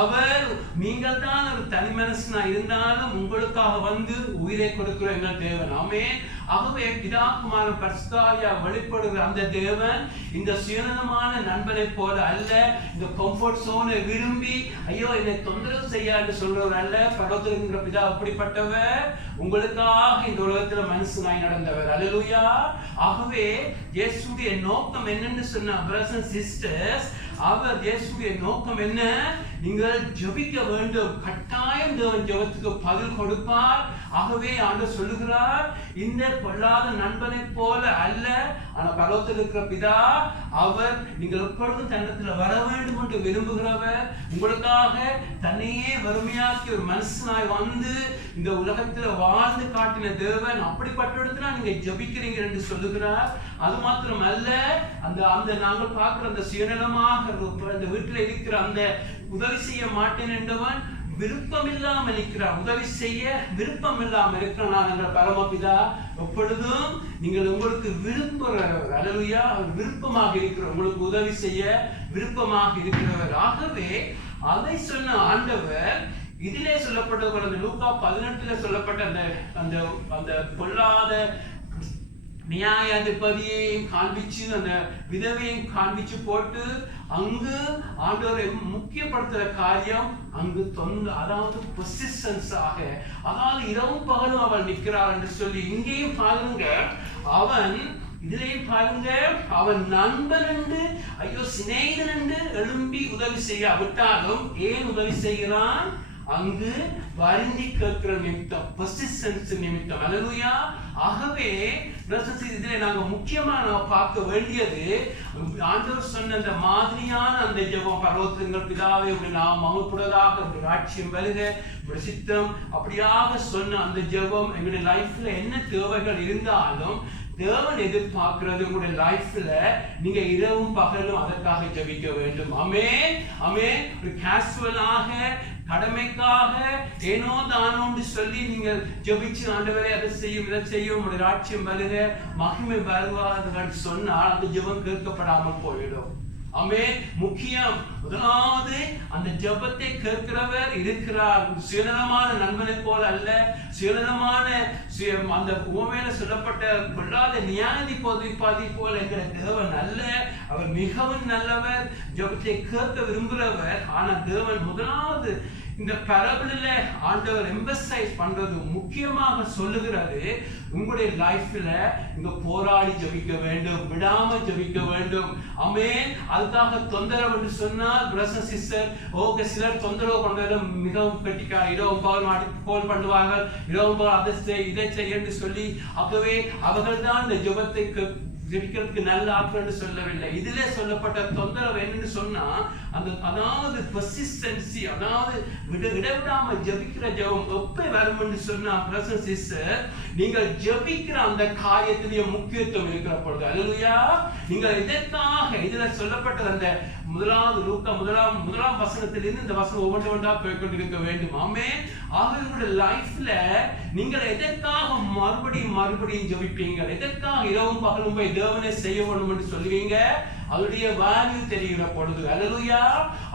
அவர், நீங்கள் தான் ஒரு தனி மனுஷனா இருந்தாலும் உங்களுக்காக வந்து உயிரை கொடுக்கிற எங்கள் தேவன். ஆமென். ஆகவே பிதா குமாரன் பரிசுத்த ஆவியா வெளிப்படுகிற அந்த தேவன் இந்த சுயநலமான நண்பனை போல அல்ல, இந்த கம்ஃபர்ட் சோனை விரும்பி ஐயோ என்னை தொந்தரவு செய்யாது சொல்றவர் அல்ல. பரலோகத்திலிருக்கிற பிதா அப்படிப்பட்டவர், உங்களுக்காக இந்த உலகத்துல மனுஷனாய் நடந்தவர். அல்லேலூயா. ஆகவே இயேசுடைய நோக்கம் என்னன்னு சொன்னா, brothers and sisters, அவர் இயேசுடைய நோக்கம் என்ன? நீங்கள் ஜெபிக்க வேண்டும். கட்டாயம் தேவன் ஜெபத்துக்கு பதில் கொடுப்பார். ஆகவே ஆண்டவர் சொல்லுகிறார், இந்த பொல்லாத நண்பனை போல அல்ல, ஆனா பரலோகத்தில் இருக்கிற பிதா அவர் நீங்கள் எப்பொழுதும் தன்னத்துல வர வேண்டும் என்று விரும்புகிறவர். உங்களுக்காக தன்னையே வறுமையாக்கி ஒரு மனுஷனாய் வந்து இந்த உலகத்துல வாழ்ந்து காட்டின தேவன். அப்படிப்பட்ட இடத்துல நீங்க ஜெபிக்கிறீங்க என்று சொல்லுகிறார். அது மாத்திரம் அல்ல, அந்த நாங்கள் பார்க்கிற அந்த சுயநலமாக அந்த வீட்டுல இருக்கிற அந்த உதவி செய்ய மாட்டேன் என்றவன் விருப்பம் இல்லாமல் இருக்கிறார். உதவி செய்ய விருப்பம் இல்லாமல் இருக்கிறான். எங்கள் பரமபிதா எப்பொழுதும் நீங்கள் உங்களுக்கு விரும்புகிறவர். அல்லேலூயா. அவர் விருப்பமாக இருக்கிறவர், உங்களுக்கு உதவி செய்ய விருப்பமாக இருக்கிறவர். ஆகவே அதை சொன்ன ஆண்டவர் இதிலே சொல்லப்பட்ட அந்த லூக்கா 18 சொல்லப்பட்ட அந்த அந்த பொல்லாத நியாயாதிபதியையும் காண்பிச்சு அந்த விதவையும் காண்பிச்சு போட்டு அங்கு ஆண்டவரை முக்கியப்படுத்துற காரியம் அங்கு அதாவது பொசிஷன்ஸ் ஆக, அதாவது இரவும் பகலும் அவள் நிற்கிறாள் என்று சொல்லி இங்கேயும் பாருங்க. அவன் இதிலேயும் பாருங்க, அவன் நண்பன் என்று ஐயோ சிநேகிதன் என்று எழும்பி உதவி செய்ய விட்டாலும் ஏன் உதவி செய்கிறான்? அங்கு வருந்தி கேட்கிற நிமித்தம், பெர்சிஸ்டன்ஸ் நிமித்தம். அல்லேலூயா. ஆகவே இதிலே நாங்க முக்கியமா பார்க்க வேண்டியது, ஆண்டவர் சொன்ன அந்த மாதிரியான அந்த ஜெபம், பரலோகத்தின் பிதாவே உடைய நாமம் மகிமைப்படுவதாக, உடைய ராஜ்யம் வருக, உடைய சித்தம், அப்படியாக சொன்ன அந்த ஜெபம் எங்களுடைய லைஃப்ல என்ன தேவைகள் இருந்தாலும் தேவன் எதிர்பார்க்கிறது உங்களுடைய லைஃப்ல நீங்க இரவும் பகலும் அதற்காக ஜெபிக்க வேண்டும். ஆமென், ஆமென். ஒரு கேஷுவலாக கடமைக்காக ஏனோ தானோன்னு சொல்லி நீங்க ஜெபிச்சு ஆண்டவரே அதை செய்யும் இதை செய்யும் உங்களுடைய ராஜ்யம் வருக மகிமை வருவாதுன்னு சொன்னால் அந்த ஜெபம் கேட்கப்படாமல் போயிடும். ஆமென். முக்கியம், முதலாவது அந்த ஜெபத்தை கேட்கிறவர் இருக்கிறார். சுயநலமான நண்பனை போல அல்ல, சுயநலமான அந்த உவமையில சொல்லப்பட்ட கொள்ளாத நியாயாதிபதி போல என்கிற தேவன் அல்ல. அவர் மிகவும் நல்லவர், ஜெபத்தை கேட்க விரும்புகிறவர். ஆனா தேவன் முதலாவது இந்த பரபிளில ஆண்டவர் எம்பசைஸ் பண்றது, முக்கியமாக சொல்லுகிறது, உங்களுடைய லைஃப்ல இங்க போராடி ஜெபிக்க வேண்டும், விடாம ஜெபிக்க வேண்டும். ஆமென். அதுக்காக தொந்தரவு என்று சொன்னால் பிரதர் சிஸ்டர் ஓகே, சிலர் தொந்தரவு பண்றது மிகவும் கெட்டிக்கார, இரவும் பகலும் கோல் பண்ணுவார்கள், இரவும் பகல் அதை செய் இதை செய் என்று சொல்லி. ஆகவே அவர்கள் தான் இந்த ஜெபத்தை ஜெபிக்கிறதுக்கு நல்ல ஆட்கள் சொல்லவில்லை. இதிலே சொல்லப்பட்ட தொந்தரவு என்னன்னு சொன்னா, அதாவது பெர்சிஸ்டன்சி, அதாவது விடவிடாம ஜெபிக்கிற ஜெபம் எப்ப வரும்னு சொன்னா, பிரதர் சிஸ்டர் நீங்கள் ஜெபிக்கிற அந்த காரியத்திலேயே முக்கியத்துவம் இருக்கிற பொழுது. அல்லேலூயா. நீங்கள் இதற்காக இதுல சொல்லப்பட்ட அந்த முதலாவது லூக்கா முதலாம் வசனத்திலிருந்து இந்த வசனம் ஒவ்வொன்றா போய்கொண்டிருக்க வேண்டும். ஆமென். அவர்களுடைய லைஃப்ல நீங்கள் எதற்காக மறுபடியும் ஜெபிப்பீங்க, எதற்காக இரவும் பகலும் போய் தேவனை செய்ய வேண்டும் என்று சொல்லுவீங்க, அவருடைய வேல்யூ தெரிகிற பொழுது. அல்லேலூயா.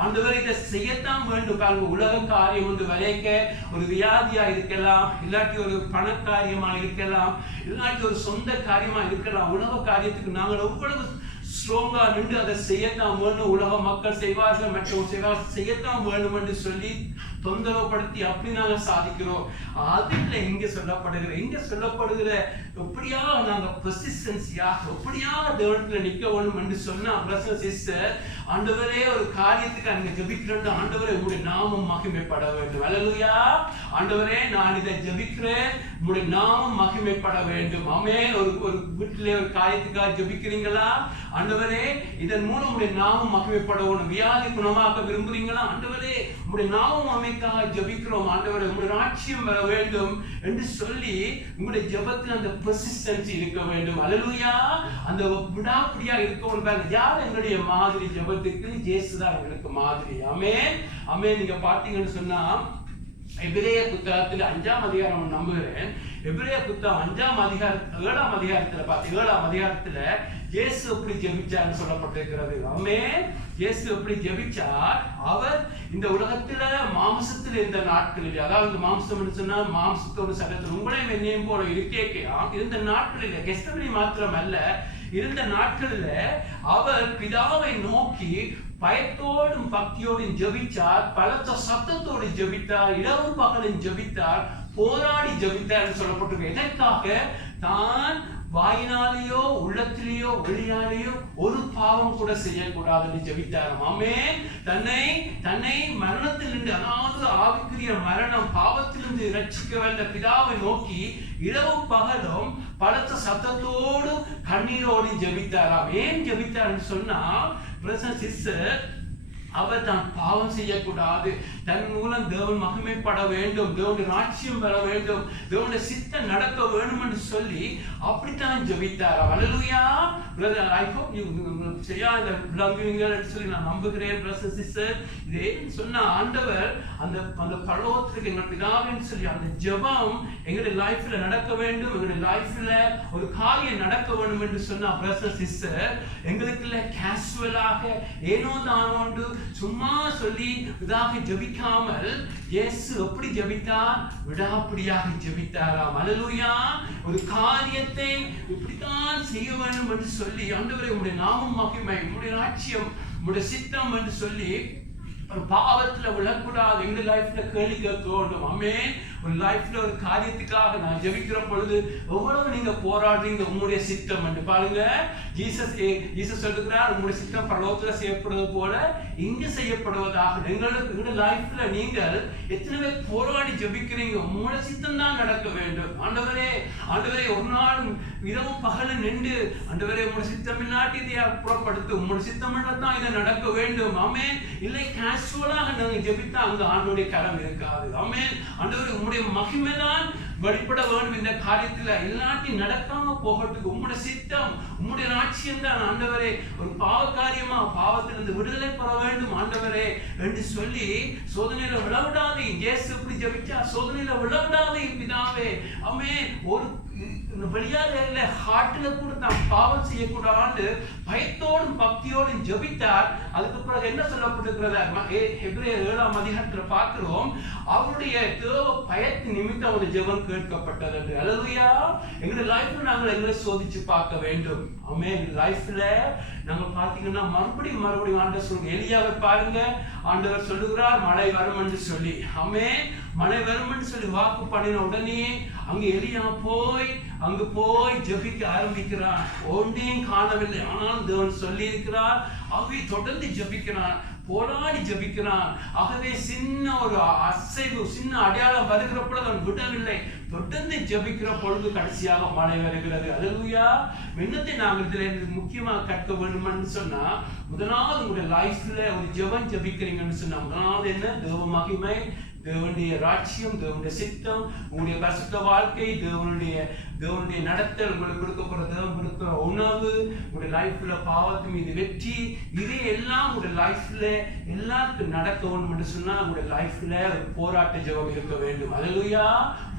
ஆண்டவர் இதை செய்யத்தான் வேண்டும். பாருங்க, உலக காரியம் ஒன்று விளைக்க, ஒரு வியாதியா இருக்கலாம், இல்லாட்டி ஒரு பண காரியமா இருக்கலாம், இல்லாட்டி ஒரு சொந்த காரியமா இருக்கலாம். உலக காரியத்துக்கு நாங்கள் எவ்வளவு ஸ்ட்ராங்கா நின்று அதை செய்யத்தான் வேணும், உலக மக்கள் செய்வார்கள், மற்றவர்கள் செய்யத்தான் வேணும் என்று சொல்லி தொந்தரவுப்படுத்தி அப்படி நாங்கள் சாதிக்கிறோம். அதுல இங்க சொல்லப்படுகிற எப்படியாக நாங்க பெர்சிஸ்டன்சியாக எப்படியாக தேவனத்துல நிக்க வேணும் என்று சொன்னா, பிரதர் சிஸ்டர் ஆண்டவரே ஒரு காரியத்துக்கு அங்க ஜெபிக்கிறேன், ஆண்டவரே உங்களுடைய நாமம் மகிமைப்பட வேண்டும். அல்லேலூயா. ஆண்டவரே நான் இதை ஜெபிக்கிறேன், உங்களுடைய நாமம் மகிமைப்பட வேண்டும். ஆமென். ஒரு வீட்டிலே ஒரு காரியத்துக்காக ஜெபிக்கிறீங்களா, ஆண்டவரே இதன் மூலம் உங்களுடைய நாமம் மகிமைப்படணும். வியாதி குணமாக்க விரும்புறீங்களா, ஆண்டவரே உங்களுடைய நாமம் அமைக்காக ஜெபிக்கிறோம், ஆண்டவரே உங்களுடைய ராஜ்யம் வர வேண்டும் என்று சொல்லி உங்களுடைய ஜெபத்தில் அந்த பெர்சிஸ்டன்சி இருக்க வேண்டும். அல்லேலூயா. அந்த விடாப்பிடியா இருக்கணும். யார் எங்களுடைய மாதிரி ஜெபத்துக்கு? இயேசுதான் எங்களுக்கு மாதிரி. ஆமென், ஆமென். நீங்க பார்த்தீங்கன்னு சொன்னா, எபிரேய புத்தகத்தில் 5ஆம் அதிகாரம் நம்புகிறேன். எபிரேய புத்தகம் 5ஆம் அதிகாரம் 7ஆம் அதிகாரத்துல இயேசு எப்படி ஜெபிச்சார்னு சொல்லப்பட்டிருக்கிறது. ஆமென். இயேசு எப்படி ஜெபிச்சார்? அவர் இந்த உலகத்துல மாம்சத்தில் இருந்த நாட்களில், அதாவது மாம்சம் சொன்னா மாம்சத்தோடு சரத்தில் உங்களையும் என்னையும் போல இருந்த நாட்களில், கெஸ்டமனி மாத்திரம் அல்ல, இருந்த நாட்களில் அவர் பிதாவை நோக்கி பயத்தோடும் பக்தியோடும் ஜெபிச்சார், பலத்த சத்தத்தோடு ஜெபித்தார், இரவும் பகலும் ஜெபித்தார், போராடி ஜெபித்தார் சொல்லப்பட்டிருக்கு. எதற்காக? தான் வாயினாலேயோ உள்ளத்திலேயோ வெளியாலேயோ ஒரு பாவம் கூட செய்யக்கூடாது ஜெபித்தார். ஆமென். தன்னை மரணத்திலிருந்து, அதாவது ஆவிக்குரிய மரணம், பாவத்திலிருந்து ரட்சிக்க வந்த பிதாவை நோக்கி இரவும் பகலும் பலத்த சத்தத்தோடு கண்ணீரோடு ஜெபித்தாராம். ஏன் ஜெபித்தார்னு சொன்னா, பிரதர் சிஸ்டர் அவர் தான் பாவம் செய்யக்கூடாது, தன் மூலம் தேவன் மகிமைப்பட வேண்டும், தேவனுடைய ராஜ்யம் வர வேண்டும், தேவனுடைய சித்தம் நடக்க வேண்டும் என்று சொல்லி அப்படித்தான் ஜெபித்தார். அல்லேலூயா. பிரதர், ஐ ஹோப் யூ சரியா இந்த விளங்குவீங்கன்னு சொல்லி நான் நம்புகிறேன். பிரதர் சிஸ்டர், இதே சொன்ன ஆண்டவர் அந்த பரலோகத்துக்கு எங்கள் பிதாவின்னு சொல்லி அந்த ஜெபம் எங்களுடைய லைஃப்ல நடக்க வேண்டும், எங்களுடைய லைஃப்ல ஒரு காரியம் நடக்க வேண்டும் என்று சொன்னா, பிரதர் சிஸ்டர் எங்களுக்குள்ள கேஷுவலாக ஏனோ தானோண்டு சும்மா சொல்லி இதாக ஜெபிக்காமல், இயேசு எப்படி ஜெபித்தார்? விடாப்பிடியாக ஜெபித்தாராம். அல்லேலூயா. ஒரு காரியத்தை இப்படித்தான் செய்ய வேண்டும் என்று சொல்லி, ஆண்டவரே உம்முடைய நாமம் மகிமை, உம்முடைய ராஜ்யம், உம்முடைய சித்தம் என்று சொல்லி ஒரு பாவத்துல விழக்கூடாது, எங்க லைஃப்ல கேள்வி கேட்க வேண்டும். ஆமென். ஒரு லைஃப்ல ஒரு காரியத்துக்காக நான் ஜெபிக்கிற பொழுது எவ்வளவு நீங்க போராடுறீங்க உங்களுடைய சித்தம் என்று பாருங்க. ஜீசஸ் சொல்லுகிறார், உங்களுடைய சித்தம் பரலோகத்துல செய்யப்படுவது போல இங்கு செய்யப்படுவதாக. எங்களுடைய லைஃப்ல நீங்கள் எத்தனை பேர் போராடி ஜெபிக்கிறீங்க? உங்களுடைய சித்தம் தான் நடக்க வேண்டும். ஆண்டவரே ஆண்டவரே ஒரு நாள் இரவும் பகலும் நின்று ஆண்டவரே உங்களுடைய சித்தம் இல்லாட்டி இதை புறப்படுத்தும், உங்களுடைய சித்தம் தான் இதை நடக்க வேண்டும். ஆமென். இல்லை கேஷுவலாக நாங்கள் ஜெபித்தா அங்க ஆண்டவருடைய கரம் இருக்காது. ஆமென். ஆண்டவரே உங்களுடைய மகிமை தான் வெளிப்பட வேண்டும் இந்த காரியத்துல. எல்லாத்தையும் நடக்காம போகிறதுக்கு உங்களுடைய சித்தம் உங்களுடைய ராட்சியம் தான் ஆண்டவரே. ஒரு பாவ காரியமா பாவத்திலிருந்து விடுதலை பெற வேண்டும் ஆண்டவரே என்று சொல்லி சோதனையில விழவிடாதே. இயேசு எப்படி ஜெபிச்சா, சோதனையில விழவிடாதே பிதாவே. ஆமென். ஒரு வெளியாக இல்ல, ஹார்ட்ல கூட தான் பாவம் செய்யக்கூடாது பயத்தோடும் பக்தியோடும் ஜெபித்தார். அதுக்கு பிறகு என்ன சொல்லப்பட்டிருக்கிறது? எபிரேயர் 7ஆம் அதிகாரத்துல பார்க்கிறோம், அவருடைய தேவ பயத்தின் நிமித்தம் ஒரு ஜெபம் கேட்கப்பட்டது என்று. அல்லேலூயா. எங்களுடைய லைஃப்ல நாங்கள் எங்களை சோதிச்சு பார்க்க வேண்டும். ஆமென். லைஃப்ல நாங்க பாத்தீங்கன்னா மறுபடியும் ஆண்டவர் சொல்லுங்க. எலியாவை பாருங்க, ஆண்டவர் சொல்லுகிறார் மழை வரும் என்று சொல்லி. ஆமென். மழை வரும் என்று சொல்லி வாக்கு பண்ணின உடனே அங்க எலியா அங்கு போய் ஜெபிக்க ஆரம்பிக்கிறான். ஒன்றையும் காணவில்லை, ஆனாலும் தேவன் சொல்லி இருக்கிறார். அவை தொடர்ந்து ஜெபிக்கிறான், போராடி ஜெபிக்கிறான். ஆகவே சின்ன ஒரு அசைவு, சின்ன அடையாளம் வருகிற பொழுது அவன் விடவில்லை, தொடர்ந்து ஜெபிக்கிற பொழுது கடைசியாக மழை வருகிறது. அல்லேலூயா. என்னத்தை நாங்கள் இதுல முக்கியமாக கற்க வேண்டும் என்று சொன்னா, முதலாவது உங்களுடைய லைஃப்ல ஒரு ஜெபம் ஜெபிக்கிறீங்கன்னு சொன்னா முதலாவது என்ன? தேவ மகிமை, தேவனுடைய ராட்சியம், தேவனுடைய சித்தம், உங்களுடைய பரிசுத்த வாழ்க்கை, தேவனுடைய நடத்தல், உங்களுக்கு கொடுக்கப்படுற தேவன் கொடுக்கிற உணவு, உங்களுடைய லைஃப்ல பாவத்து மீது வெற்றி, இதே எல்லாம் உங்களுடைய லைஃப்ல எல்லாருக்கும் நடக்க வேண்டும் என்று சொன்னா உங்களுடைய லைஃப்ல ஒரு போராட்ட ஜெபம் இருக்க வேண்டும். அல்லேலூயா.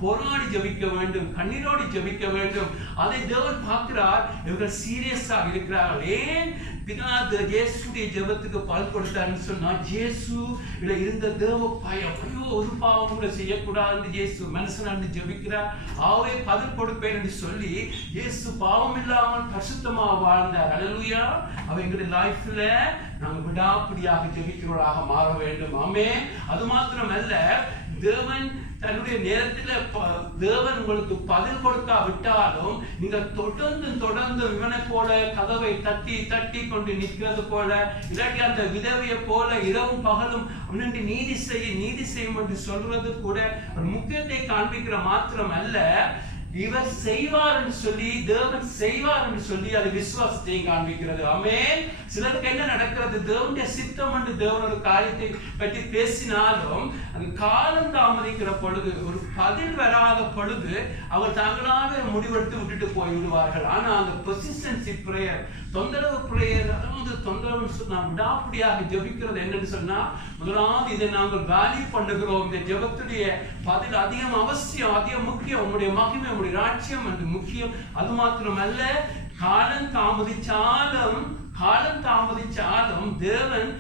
போராடி ஜெபிக்க வேண்டும், கண்ணீரோடு ஜெபிக்க வேண்டும். அதை தேவன் பார்க்கிறார். இவர்கள் சீரியஸா இருக்கிறார்கள். ஏன் பிதா இயேசுடைய ஜெபத்துக்கு பலன் கொடுத்தாருன்னு சொன்னா, இயேசுல இருந்த தேவ பயம். ஐயோ, ஒரு பாவம் கூட செய்யக்கூடாது இயேசு மனுஷனா இருந்து ஜெபிக்கிறார், ஆவே பதில் கொடுப்பேன் என்று சொல்லி இயேசு பாவம் இல்லாமல் பரிசுத்தமா வாழ்ந்தார். அல்லேலூயா. அவ எங்களுடைய லைஃப்ல நாங்கள் விடாப்பிடியாக ஜெபிக்கிறவர்களாக மாற வேண்டும். ஆமென். அது மாத்திரமல்ல, தேவன் தன்னுடைய நேரத்துல தேவன் உங்களுக்கு பதில் கொடுக்கா விட்டாலும் நீங்கள் தொடர்ந்து இவனை போல கதவை தட்டி கொண்டு நிற்கிறது போல, இல்லாட்டி அந்த விதவையை போல இரவும் பகலும் அவனுக்கு நீதி செய்யும் என்று சொல்றது கூட ஒரு முக்கியத்தை காண்பிக்கிற மாத்திரம் அல்ல, இவர் செய்வார் என்று சொல்லி, தேவன் செய்வார் என்று சொல்லி அது விசுவாசத்தையும் காண்பிக்கிறது. ஆமென். சிலருக்கு என்ன நடக்கிறது? தேவனுடைய சித்தம் என்று தேவன் ஒரு காரியத்தை பற்றி பேசினாலும் அது காலம் தாமதிக்கிற பொழுது, ஒரு பதில் வராத பொழுது அவர் தாங்களாக முடிவெடுத்து விட்டுட்டு போய்விடுவார்கள். ஆனா அந்த பெர்சிஸ்டன்சி பிரேயர், தொந்தரவு பிரேயர், அதாவது தொந்தரவு நாம் விடாப்பிடியாக ஜெபிக்கிறது என்னன்னு சொன்னா, முதலாவது இதை நாங்கள் வேல்யூ பண்ணுகிறோம். இந்த ஜெபத்துடைய பதில் அதிகம் அவசியம், அதிகம் முக்கியம். உங்களுடைய மகிமை, உங்களுடைய ராட்சியம் என்று முக்கியம். அது மாத்திரமல்ல, காலம் தாமதிச்சாலும் தேவன்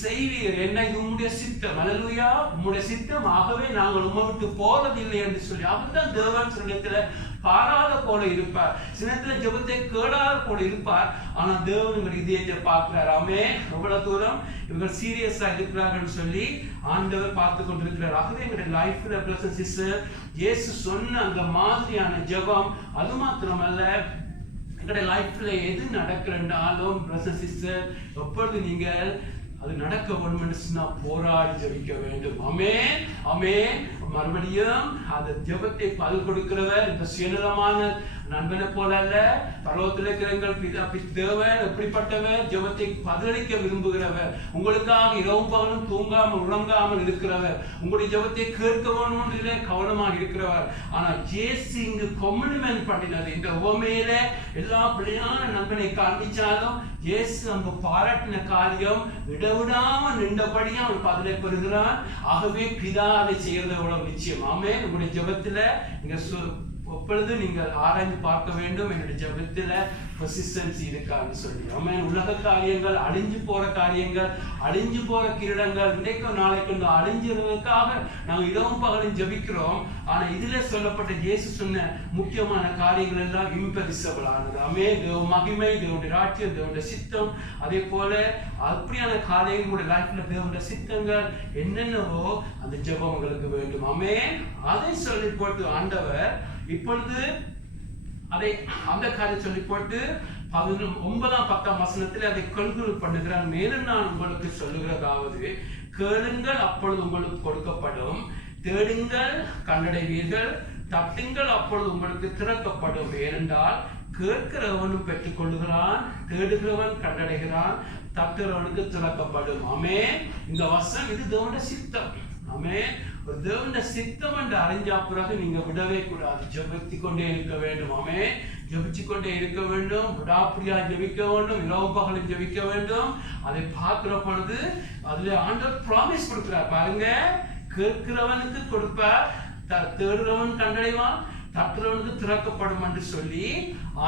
செய்வீர் என்ன, உம்முடைய சித்தம். அல்லேலூயா. உம்முடைய சித்தம், ஆகவே நாங்கள் உம்மை விட்டு போறதில்லை என்று சொல்லி அவர்தான் தேவன் சிலத்துல பாராத போல இருப்பார், சிலத்துல ஜெபத்தை கேடாத போல இருப்பார். ஆனா தேவன் உங்கள் இதயத்தை பார்க்கிறார். ஆமென். எவ்வளவு தூரம் இவர்கள் சீரியஸா இருக்கிறார்கள் சொல்லி ஆண்டவர் பார்த்து கொண்டிருக்கிறார். ஆகவே எங்களுடைய லைஃப்ல பிரதர் சிஸ்டர், இயேசு சொன்ன அந்த மாதிரியான ஜெபம், அது மாத்திரமல்ல எங்களுடைய லைஃப்ல எது நடக்கிறனாலும் பிரதர் சிஸ்டர், எப்பொழுது நீங்கள் அது நடக்க வேண்டும் என்று சொன்னா போராடி ஜெபிக்க வேண்டும். ஆமென். ஆமென். மறுபடியும் அந்த ஜெபத்தை பதில் கொடுக்கிறவர் இந்த சுயநலமான நண்பனை போல அல்ல, பரலோகத்தில் இருக்கிற எங்கள் தேவன் எப்படிப்பட்டவர்? ஜெபத்தை பதிலளிக்க விரும்புகிறவர், உங்களுக்காக இரவும் பகலும் தூங்காமல் உறங்காமல் இருக்கிறவர், உங்களுடைய ஜெபத்தை கேட்க வேண்டும் என்று கவனமாக இருக்கிறவர். ஆனா இயேசு இங்கு கம்யூனிமெண்ட் பண்ணினது இந்த உவமையில எல்லா பிள்ளையான நண்பனை காண்பிச்சாலும் இயேசு அங்கு பாராட்டின காரியம் விடாமல் நின்றபடியும் அவர் பதிலை பெறுகிறார். ஆகவே பிதா அதை செய்யறது எவ்வளவு நிச்சயம். ஆமென். உங்களுடைய ஜெபத்துல நீங்க எப்பொழுது நீங்கள் ஆராய்ந்து பார்க்க வேண்டும். என்னுடைய ஜெபத்துல பெர்சிஸ்டன்சி இருக்கான்னு சொல்லி. ஆமென். உலக காரியங்கள், அழிஞ்சு போற காரியங்கள், அழிஞ்சு போற கிரீடங்கள், இன்றைக்கும் நாளைக்கு அழிஞ்சிருவதற்காக நாங்கள் இரவும் பகலும் ஜெபிக்கிறோம். ஆனா இதுல சொல்லப்பட்ட இயேசு சொன்ன முக்கியமான காரியங்கள் எல்லாம் இம்பெரிசபிள் ஆனது. ஆமென். தேவ மகிமை, தேவனுடைய ராஜ்யம், தேவனுடைய சித்தம், அதே போல அப்படியான காரியங்களுடைய லைஃப்ல தேவனுடைய சித்தங்கள் என்னென்னவோ அந்த ஜெபம் உங்களுக்கு வேண்டும். ஆமென். அதை சொல்லி போட்டு ஆண்டவர் இப்பொழுது அதை அந்த காரியம் சொல்லி போட்டு 9ஆம் 10ஆம் வசனத்தில் அதை கன்க்ளூட் பண்ணுகிறார். மேலும் நான் உங்களுக்கு சொல்லுகிறதாவது, கேளுங்கள் அப்பொழுது உங்களுக்கு கொடுக்கப்படும், தேடுங்கள் கண்டடைவீர்கள், தட்டுங்கள் அப்பொழுது உங்களுக்கு திறக்கப்படும். ஏனென்றால் கேட்கிறவனும் பெற்றுக் கொள்ளுகிறான், தேடுகிறவன் கண்டடைகிறான், தட்டுகிறவனுக்கு திறக்கப்படும். ஆமென். இந்த வசனம் இது தேவனுடைய சித்தம். ஆமென். ஒரு தேவனுடைய சித்தம் என்று அறிஞ்ச பிறகு நீங்க விடவே கூடாது. ஜெபித்து கொண்டே இருக்க வேண்டும். ஆமென். ஜெபிச்சு கொண்டே இருக்க வேண்டும். விடாப்பிடியா ஜெபிக்க வேண்டும். இரவு பகலும் ஜெபிக்க வேண்டும். அதை பார்க்கிற பொழுது அதுல ஆண்டவர் ப்ராமிஸ் கொடுக்கிறார். பாருங்க, கேட்கிறவனுக்கு கொடுப்பார், தேடுறவன் கண்டடைவான், தட்டுறவனுக்கு திறக்கப்படும் என்று சொல்லி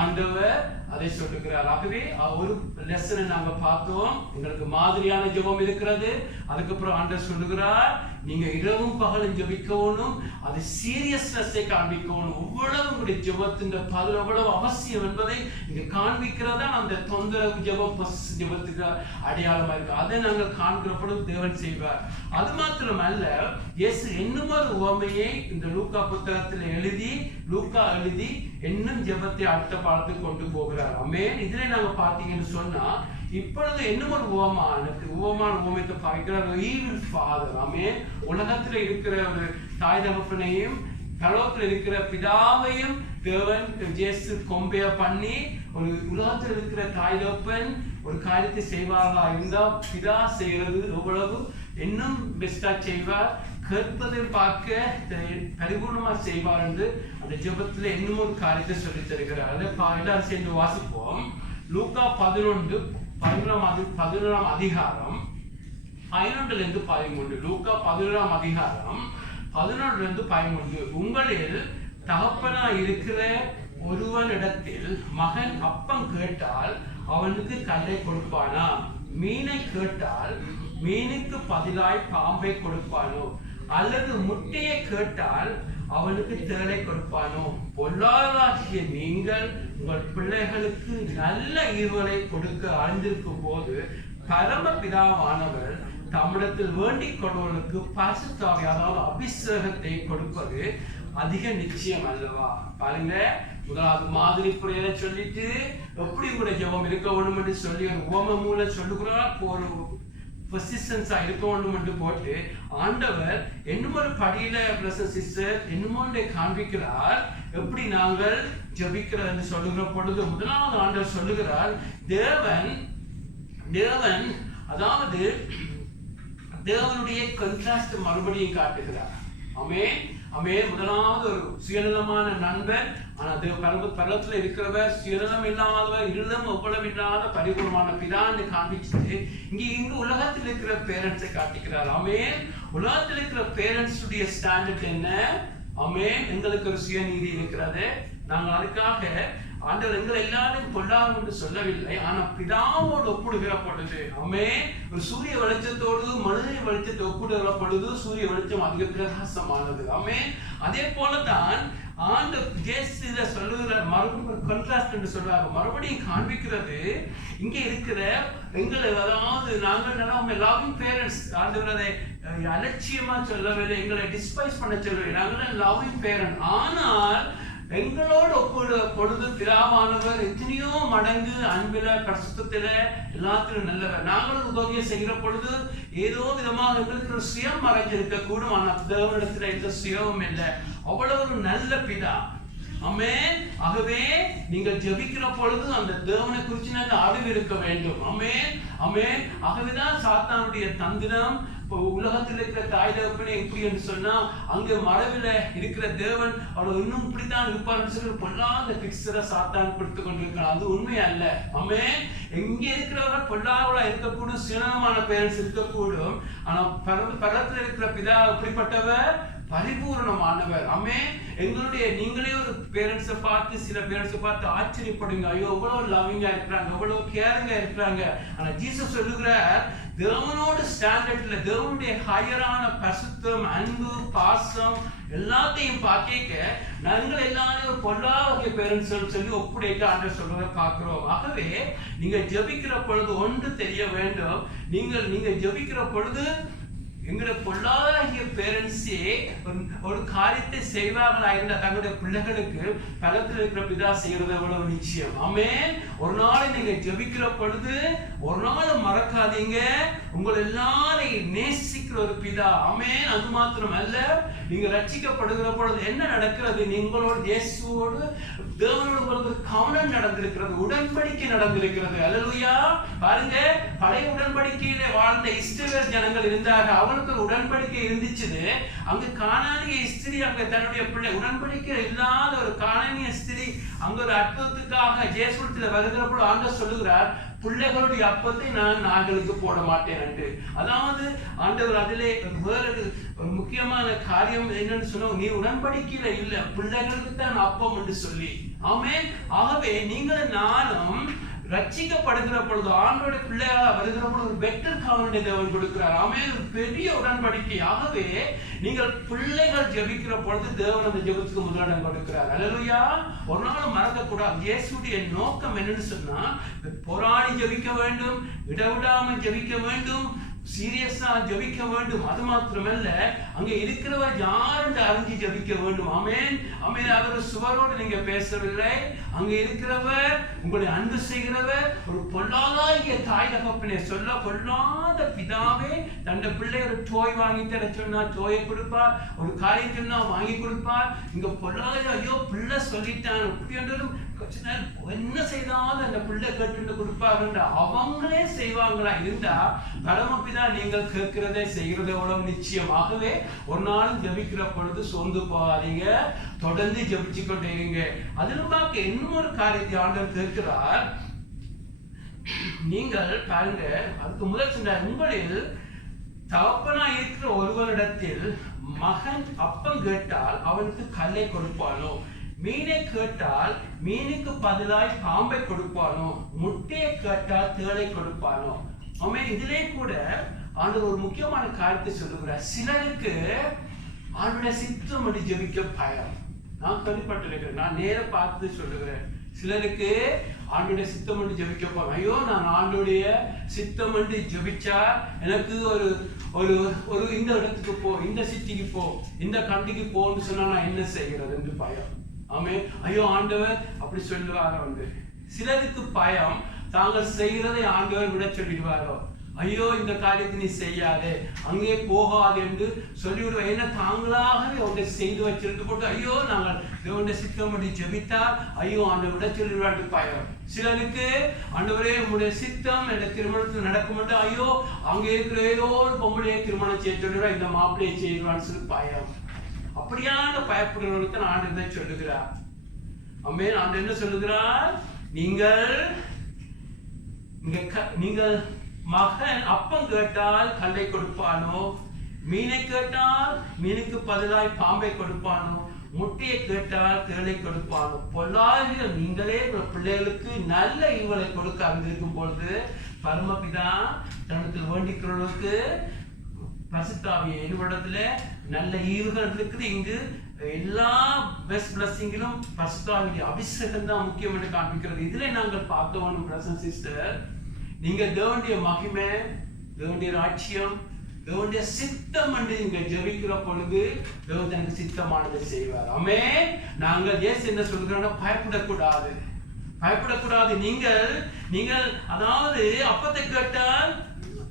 ஆண்டவர் அதை சொல்லுகிறார். ஆகவே ஒரு லெசனை நாங்க பார்த்தோம். எங்களுக்கு மாதிரியான ஜெபம் இருக்கிறது. அதுக்கப்புறம் ஆண்டவர் சொல்லுகிறார், நீங்க இரவும் பகலும் ஜெபிக்கணும், அது சீரியஸ்னஸை காண்பிக்கணும். எவ்வளவு உங்களுடைய ஜெபத்தின் பதில் எவ்வளவு அவசியம் என்பதை நீங்க காண்பிக்கிறதா அந்த தொந்தரவு ஜெபம் ஜெபத்துக்கு அடையாளமா இருக்கு. அதை நாங்கள் காண்கிற பொழுது தேவன் செய்வார். அது மாத்திரமல்ல, இயேசு இன்னும் ஒரு உவமையை இந்த லூக்கா புத்தகத்தில் எழுதி இன்னும் ஜெபத்தை அடுத்த பாடத்துக்கு கொண்டு போகிறார். ஆமென். இதுல நாங்க பாத்தீங்கன்னு சொன்னா, இப்பொழுது இன்னும் ஒரு உவமையத்தை பார்க்கிறார். Evil father. ஆமென். உலகத்துல இருக்கிற ஒரு தாய் தகப்பனையும் பரலோகத்தில் இருக்கிற பிதாவையும் தேவன் இயேசு கம்பேர் பண்ணி, ஒரு உலகத்தில் இருக்கிற தாய் தகப்பன் ஒரு காரியத்தை செய்வார்களா இருந்தா பிதா செய்யறது எவ்வளவு இன்னும் பெஸ்டா செய்வார், கேட்பதை பார்க்க பரிபூர்ணமா செய்வார் என்று அந்த ஜெபத்துல இன்னும் ஒரு காரியத்தை சொல்லி தருகிறார். அதை எல்லாரும் சேர்ந்து வாசிப்போம். லூக்கா 11ஆம் அதிகாரம் 11-13. லூக்கா 11ஆம் அதிகாரம் 11-13. உங்களில் தகப்பனா இருக்கிற ஒருவனிடத்தில் மகன் அப்பம் கேட்டால் அவனுக்கு கல்லை கொடுப்பானா? மீனை கேட்டால் மீனுக்கு பதிலாய் பாம்பை கொடுப்பானோ? அல்லது முட்டையை கேட்டால் அவனுக்கு தேளை கொடுப்பானோ? பொல்லாதாகிய நீங்கள் உங்கள் பிள்ளைகளுக்கு நல்ல ஈவுகளை கொடுக்க அறிந்திருக்கும் போது பரமபிதாவானவர் தம்மிடத்தில் வேண்டிக் கொள்வதற்கு பரிசுத்த ஆவி, அதாவது அபிஷேகத்தை கொடுப்பது அதிக நிச்சயம் அல்லவா? பாருங்க, முதலாவது மாதிரி புரியலை சொல்லிட்டு எப்படி உங்களுடைய ஜெபம் இருக்க வேண்டும் என்று சொல்லி ஒரு உவமை மூலம் சொல்லுகிறார். ஒரு பெர்சிஸ்டன்ஸா இருக்க வேண்டும் என்று போட்டு ஆண்டவர் இன்னும் ஒரு படியில சிஸ்டர் இன்னும் காண்பிக்கிறார். எப்படி நாங்கள் ஜெபிக்கிறது என்று சொல்லுகிற பொழுது முதலாவது ஆண்டவர் சொல்லுகிறார், தேவன் அதாவது தேவனுடைய கண்ட்ராஸ்ட் மறுபடியும் காட்டுகிறார். ஆமென். ஆமென். முதலாவது ஒரு சுயநலமான நண்பர், ஆனா பரலத்துல இருக்கிறவர் சுயநலம் இல்லாதவர், இருளும் எவ்வளவு இல்லாத பரிபூர்ணமான பிதான்னு காண்பிச்சுட்டு இங்க உலகத்தில் இருக்கிற பேரண்ட்ஸை காட்டிக்கிறார். ஆமென். உலகத்தில் இருக்கிற பேரண்ட்ஸ் உடைய ஸ்டாண்டர்ட் என்ன? ஆமென். எங்களுக்கு ஒரு சுயநீதி இருக்கிறது. நாங்கள் அதுக்காக ஆண்டவர் எங்களை எல்லாரும் கொள்ளாது என்று சொல்லவில்லை, ஆனா பிதாவோடு ஒப்பிடுகிற பொழுது ஆமென், ஒரு சூரிய வெளிச்சத்தோடு மனித வெளிச்சத்தை ஒப்பிடுகிற பொழுது சூரிய வெளிச்சம் அதிக பிரகாசமானது. ஆமென். அதே போலதான் ஆண்டு ஜேசுல சொல்லுகிற மறுபடியும் கண்ட்ராஸ்ட் என்று சொல்றாங்க, மறுபடியும் காண்பிக்கிறது இங்க இருக்கிற எங்களை, அதாவது நாங்கள் லவ்விங் பேரண்ட்ஸ். ஆண்டவர் அதை அலட்சியமா சொல்லவில்லை, எங்களை டிஸ்பைஸ் பண்ண சொல்லவில்லை, நாங்கள் லவ்விங் பேரண்ட். ஆனால் எங்களோடு ஒப்பிட பொழுது பிதாவானவர் எத்தனையோ மடங்கு அன்பில பரிசுத்தத்தில எல்லாத்திலும் நல்லவர். நாங்களும் உதவியை செய்கிற பொழுது ஏதோ விதமாக எங்களுக்கு ஒரு சுயம் மறைஞ்சிருக்க கூடும், ஆனால் தேவனிடத்துல எந்த சுயமும் இல்லை. அவ்வளவு ஒரு நல்ல பிதா. ஆமென். ஆகவே நீங்கள் ஜெபிக்கிற பொழுது அந்த தேவனை குறித்து நல்ல அறிவு இருக்க வேண்டும். ஆமென். ஆமென். ஆகவேதான் சாத்தானுடைய தந்திரம் உலகத்தில் இருக்கிற தாய் தகப்பனே எப்படி என்று சொன்னா, அங்க மரபில இருக்கிற தேவன் அவளை இன்னும் இப்படித்தான் இருப்பார்னு சொல்லி பொல்லாத பிக்சரை சாத்தான் கொடுத்து கொண்டிருக்கான். அது உண்மை அல்ல. ஆமென். எங்க இருக்கிறவர்கள் பொல்லாதவளா இருக்கக்கூடும், சுயநலமான பேரண்ட்ஸ் இருக்கக்கூடும், ஆனா பரத்துல இருக்கிற பிதா எப்படிப்பட்டவர்? பரிபூரணமானவர். ஆமென். எங்களுடைய நீங்களே ஒரு பேரண்ட்ஸை பார்த்து சில பேரண்ட்ஸை பார்த்து ஆச்சரியப்படுங்க. ஐயோ எவ்வளவு லவ்விங்கா இருக்கிறாங்க, எவ்வளவு கேரிங்கா இருக்கிறாங்க. ஆனா ஜீசஸ் சொல்லுகிறார், தேவனோட ஸ்டாண்டர்ட்ல தேவனுடைய ஹையரான பரிசுத்தம், அன்பு, பாசம் எல்லாத்தையும் பார்க்க நாங்கள் எல்லாரும் ஒரு பொல்லாத பேரண்ட்ஸ் சொல்லி ஒப்புடைக்க ஆண்டவர் சொல்றதை பார்க்கிறோம். ஆகவே நீங்க ஜெபிக்கிற பொழுது ஒன்று தெரிய வேண்டும். நீங்க ஜெபிக்கிற பொழுது எங்களுடைய பொல்லாதாகிய பேரண்ட்ஸே ஒரு காரியத்தை செய்வார்களா இருந்தா தங்களுடைய பிள்ளைகளுக்கு பலத்தில் இருக்கிற பிதா செய்யறது எவ்வளவு நிச்சயம். ஆமென். ஒரு நாள் நீங்க ஜெபிக்கிற பொழுது ஒரு நாள் மறக்காதீங்க, உங்களை எல்லாரையும் நேசிக்கிற ஒரு பிதா. ஆமென். அது மாத்திரம் அல்ல, நீங்க ரட்சிக்கப்படுகிற பொழுது என்ன நடக்கிறது, நீங்களோட இயேசுவோடு தேவனோடு உங்களுக்கு கவனம் நடந்திருக்கிறது, உடன்படிக்கை நடந்திருக்கிறது. அல்லேலூயா. பாருங்க, பழைய உடன்படிக்கையில வாழ்ந்த இஸ்ரவேல் ஜனங்கள் இருந்தாங்க. அவங்களுக்கு ஒரு உடன்படிக்கை இருந்துச்சு. அங்க கானானிய ஸ்திரீ அங்க தன்னுடைய பிள்ளை உடன்படிக்கை இல்லாத ஒரு கானானிய ஸ்திரீ அங்க ஒரு அற்புதத்துக்காக ஜேசுவத்துல வருகிற போது ஆண்டவர் சொல்லுகிறார், பிள்ளைகளுடைய அப்பத்தை நான் நாங்களுக்கு போட மாட்டேன் என்று. அதாவது ஆண்டவர் அதிலே வேறு ஒரு முக்கியமான காரியம் என்னன்னு சொன்னா, நீ உடன்படிக்கையில இல்ல, பிள்ளைகளுக்கு தான் அப்பம் என்று சொல்லி. ஆமென். ஆகவே நீங்கள் நானும் ரட்சிக்கப்படுகிற பொழுது ஆண்டோட பிள்ளையா வருகிற பொழுது ஒரு பெட்டர் காவலை தேவன் கொடுக்கிறார். ஆமென். ஒரு பெரிய உடன்படிக்கை. ஆகவே நீங்கள் பிள்ளைகள் ஜெபிக்கிற பொழுது தேவன் அந்த ஜெபத்துக்கு முதலிடம் கொடுக்கிறார். அல்லேலூயா. ஒரு நாள் மறக்க கூடாது. இயேசுடைய நோக்கம் என்னன்னு சொன்னா, போராடி ஜெபிக்க வேண்டும், விடாம ஜெபிக்க வேண்டும், சீரியஸா ஜெபிக்க வேண்டும். அது மாத்திரமல்ல, அங்க இருக்கிறவர் யார் என்று அறிஞ்சு ஜெபிக்க வேண்டும். ஆமென். ஆமென். அவர் சுவரோடு நீங்க பேசவில்லை, அங்க இருக்கிறவர் உங்களை அன்பு செய்கிறவர். ஒரு பொல்லாதாகிய தாய் தகப்பனே சொல்ல, பொல்லாத பிதாவே தன் பிள்ளை ஒரு டோய் வாங்கி தர சொன்னா டோயை கொடுப்பார், ஒரு காரியம் சொன்னா வாங்கி கொடுப்பார். இங்க பொல்லாத ஐயோ பிள்ளை சொல்லிட்டான் அப்படி என்றதும் என்ன செய்தாலும் அந்த பிள்ளை கேட்டு கொடுப்பாரு. அவங்களே செய்வாங்களா இருந்தா பரமபிதா நீங்கள் கேட்கிறதே செய்கிறது எவ்வளவு நிச்சயமாகவே. ஒரு நாளும் ஜெபிக்கிற பொழுது சோர்ந்து போகாதீங்க, தொடர்ந்து ஜெபிச்சு கொண்டே இருங்க. அதிலும் பார்க்க இன்னொரு காரியத்தை ஆண்டவர் கேட்கிறார். நீங்கள் பாருங்க, அதுக்கு முதல் சொன்னார், உங்களில் தகப்பனா இருக்கிற ஒருவரிடத்தில் மகன் அப்பம் கேட்டால் அவனுக்கு கல்லை கொடுப்பானோ, மீனை கேட்டால் மீனுக்கு பதிலாய் பாம்பை கொடுப்பானோ, முட்டையை கேட்டால் தேளை கொடுப்பானோ. ஆமென். இதிலே கூட ஆண்டவர் ஒரு முக்கியமான காரியத்தை சொல்லுகிறார். சிலருக்கு ஆண்டவருடைய சித்தம் என்று ஜெபிக்க பயம். நான் கேள்விப்பட்டிருக்கிறேன், நான் நேர பார்த்து சொல்லுகிறேன். சிலருக்கு ஆண்டோடைய சித்தம் என்று ஜெபிக்க பயம். ஐயோ நான் ஆண்டோடைய சித்தம் என்று ஜெபிச்சா எனக்கு ஒரு ஒரு ஒரு இந்த இடத்துக்கு போ, இந்த சிட்டிக்கு போ, இந்த கண்டிக்கு போன்னு சொன்னா நான் என்ன செய்கிறது என்று பயம். ஆமே. ஐயோ ஆண்டவர் அப்படி சொல்லுவாரோ என்று. சிலருக்கு பயம், தாங்கள் செய்கிறதை ஆண்டவர் விட சொல்லிடுவாரோ. ஐயோ இந்த காரியத்தை நீ செய்யாதே, அங்கே போகாது என்று சொல்லிவிடுவோம். ஏன்னா தாங்களாகவே அவங்களை செய்து வச்சிருந்து போட்டு ஐயோ நாங்கள் தேவனுடைய சித்தம் பண்ணி ஜெபித்தால் ஐயோ ஆண்டவர் விட சொல்லிடுவாரு பயம். சிலருக்கு ஆண்டவரே உங்களுடைய சித்தம் என்ற திருமணத்தில் நடக்கும் என்று ஐயோ அங்கே இருக்கிற ஏதோ ஒரு பொம்பளையை திருமணம் செய்ய சொல்லிடுவா, இந்த மாப்பிள்ளையை செய்வான்னு சொல்லி பயம். அப்படியான பயப்படுகிறவர்களுக்கு ஆண்டவர் சொல்லுகிறார். ஆமென். ஆண்டவர் என்ன சொல்லுகிறார், நீங்கள் மகன் அப்பம் கேட்டால் கல்லை கொடுப்பானோ, மீனை கேட்டால் மீனுக்கு பதிலாய் பாம்பை கொடுப்பானோ, முட்டையை கேட்டால் தேளை கொடுப்பானோ. பொல்லாத நீங்களே உங்கள் பிள்ளைகளுக்கு நல்ல ஈவுகளை கொடுக்க அறிந்திருக்கும் பொழுது பரமபிதா தன்னிடத்தில் வேண்டிக்கிறவர்களுக்கு பரிசுத்தாவியை என்னிடத்துல நல்ல ஈவுகள் இருக்குது. இங்கு எல்லா பெஸ்ட் பிளஸிங்கிலும் பரிசுத்தாவிய அபிஷேகம் தான் முக்கியம் என்று காண்பிக்கிறது. இதுல நாங்கள் பார்த்தோம் பிரசன் சிஸ்டர், நீங்க தேவனுடைய மகிமை, தேவனுடைய ராட்சியம், தேவனுடைய சித்தம் என்று நீங்க ஜெபிக்கிற பொழுது தேவன் தனக்கு சித்தமானதை செய்வார். ஆமென். நாங்கள் இயேசு என்ன சொல்கிறோம்னா பயப்படக்கூடாது, பயப்படக்கூடாது. நீங்கள் அதாவது அப்பத்தை கேட்டால்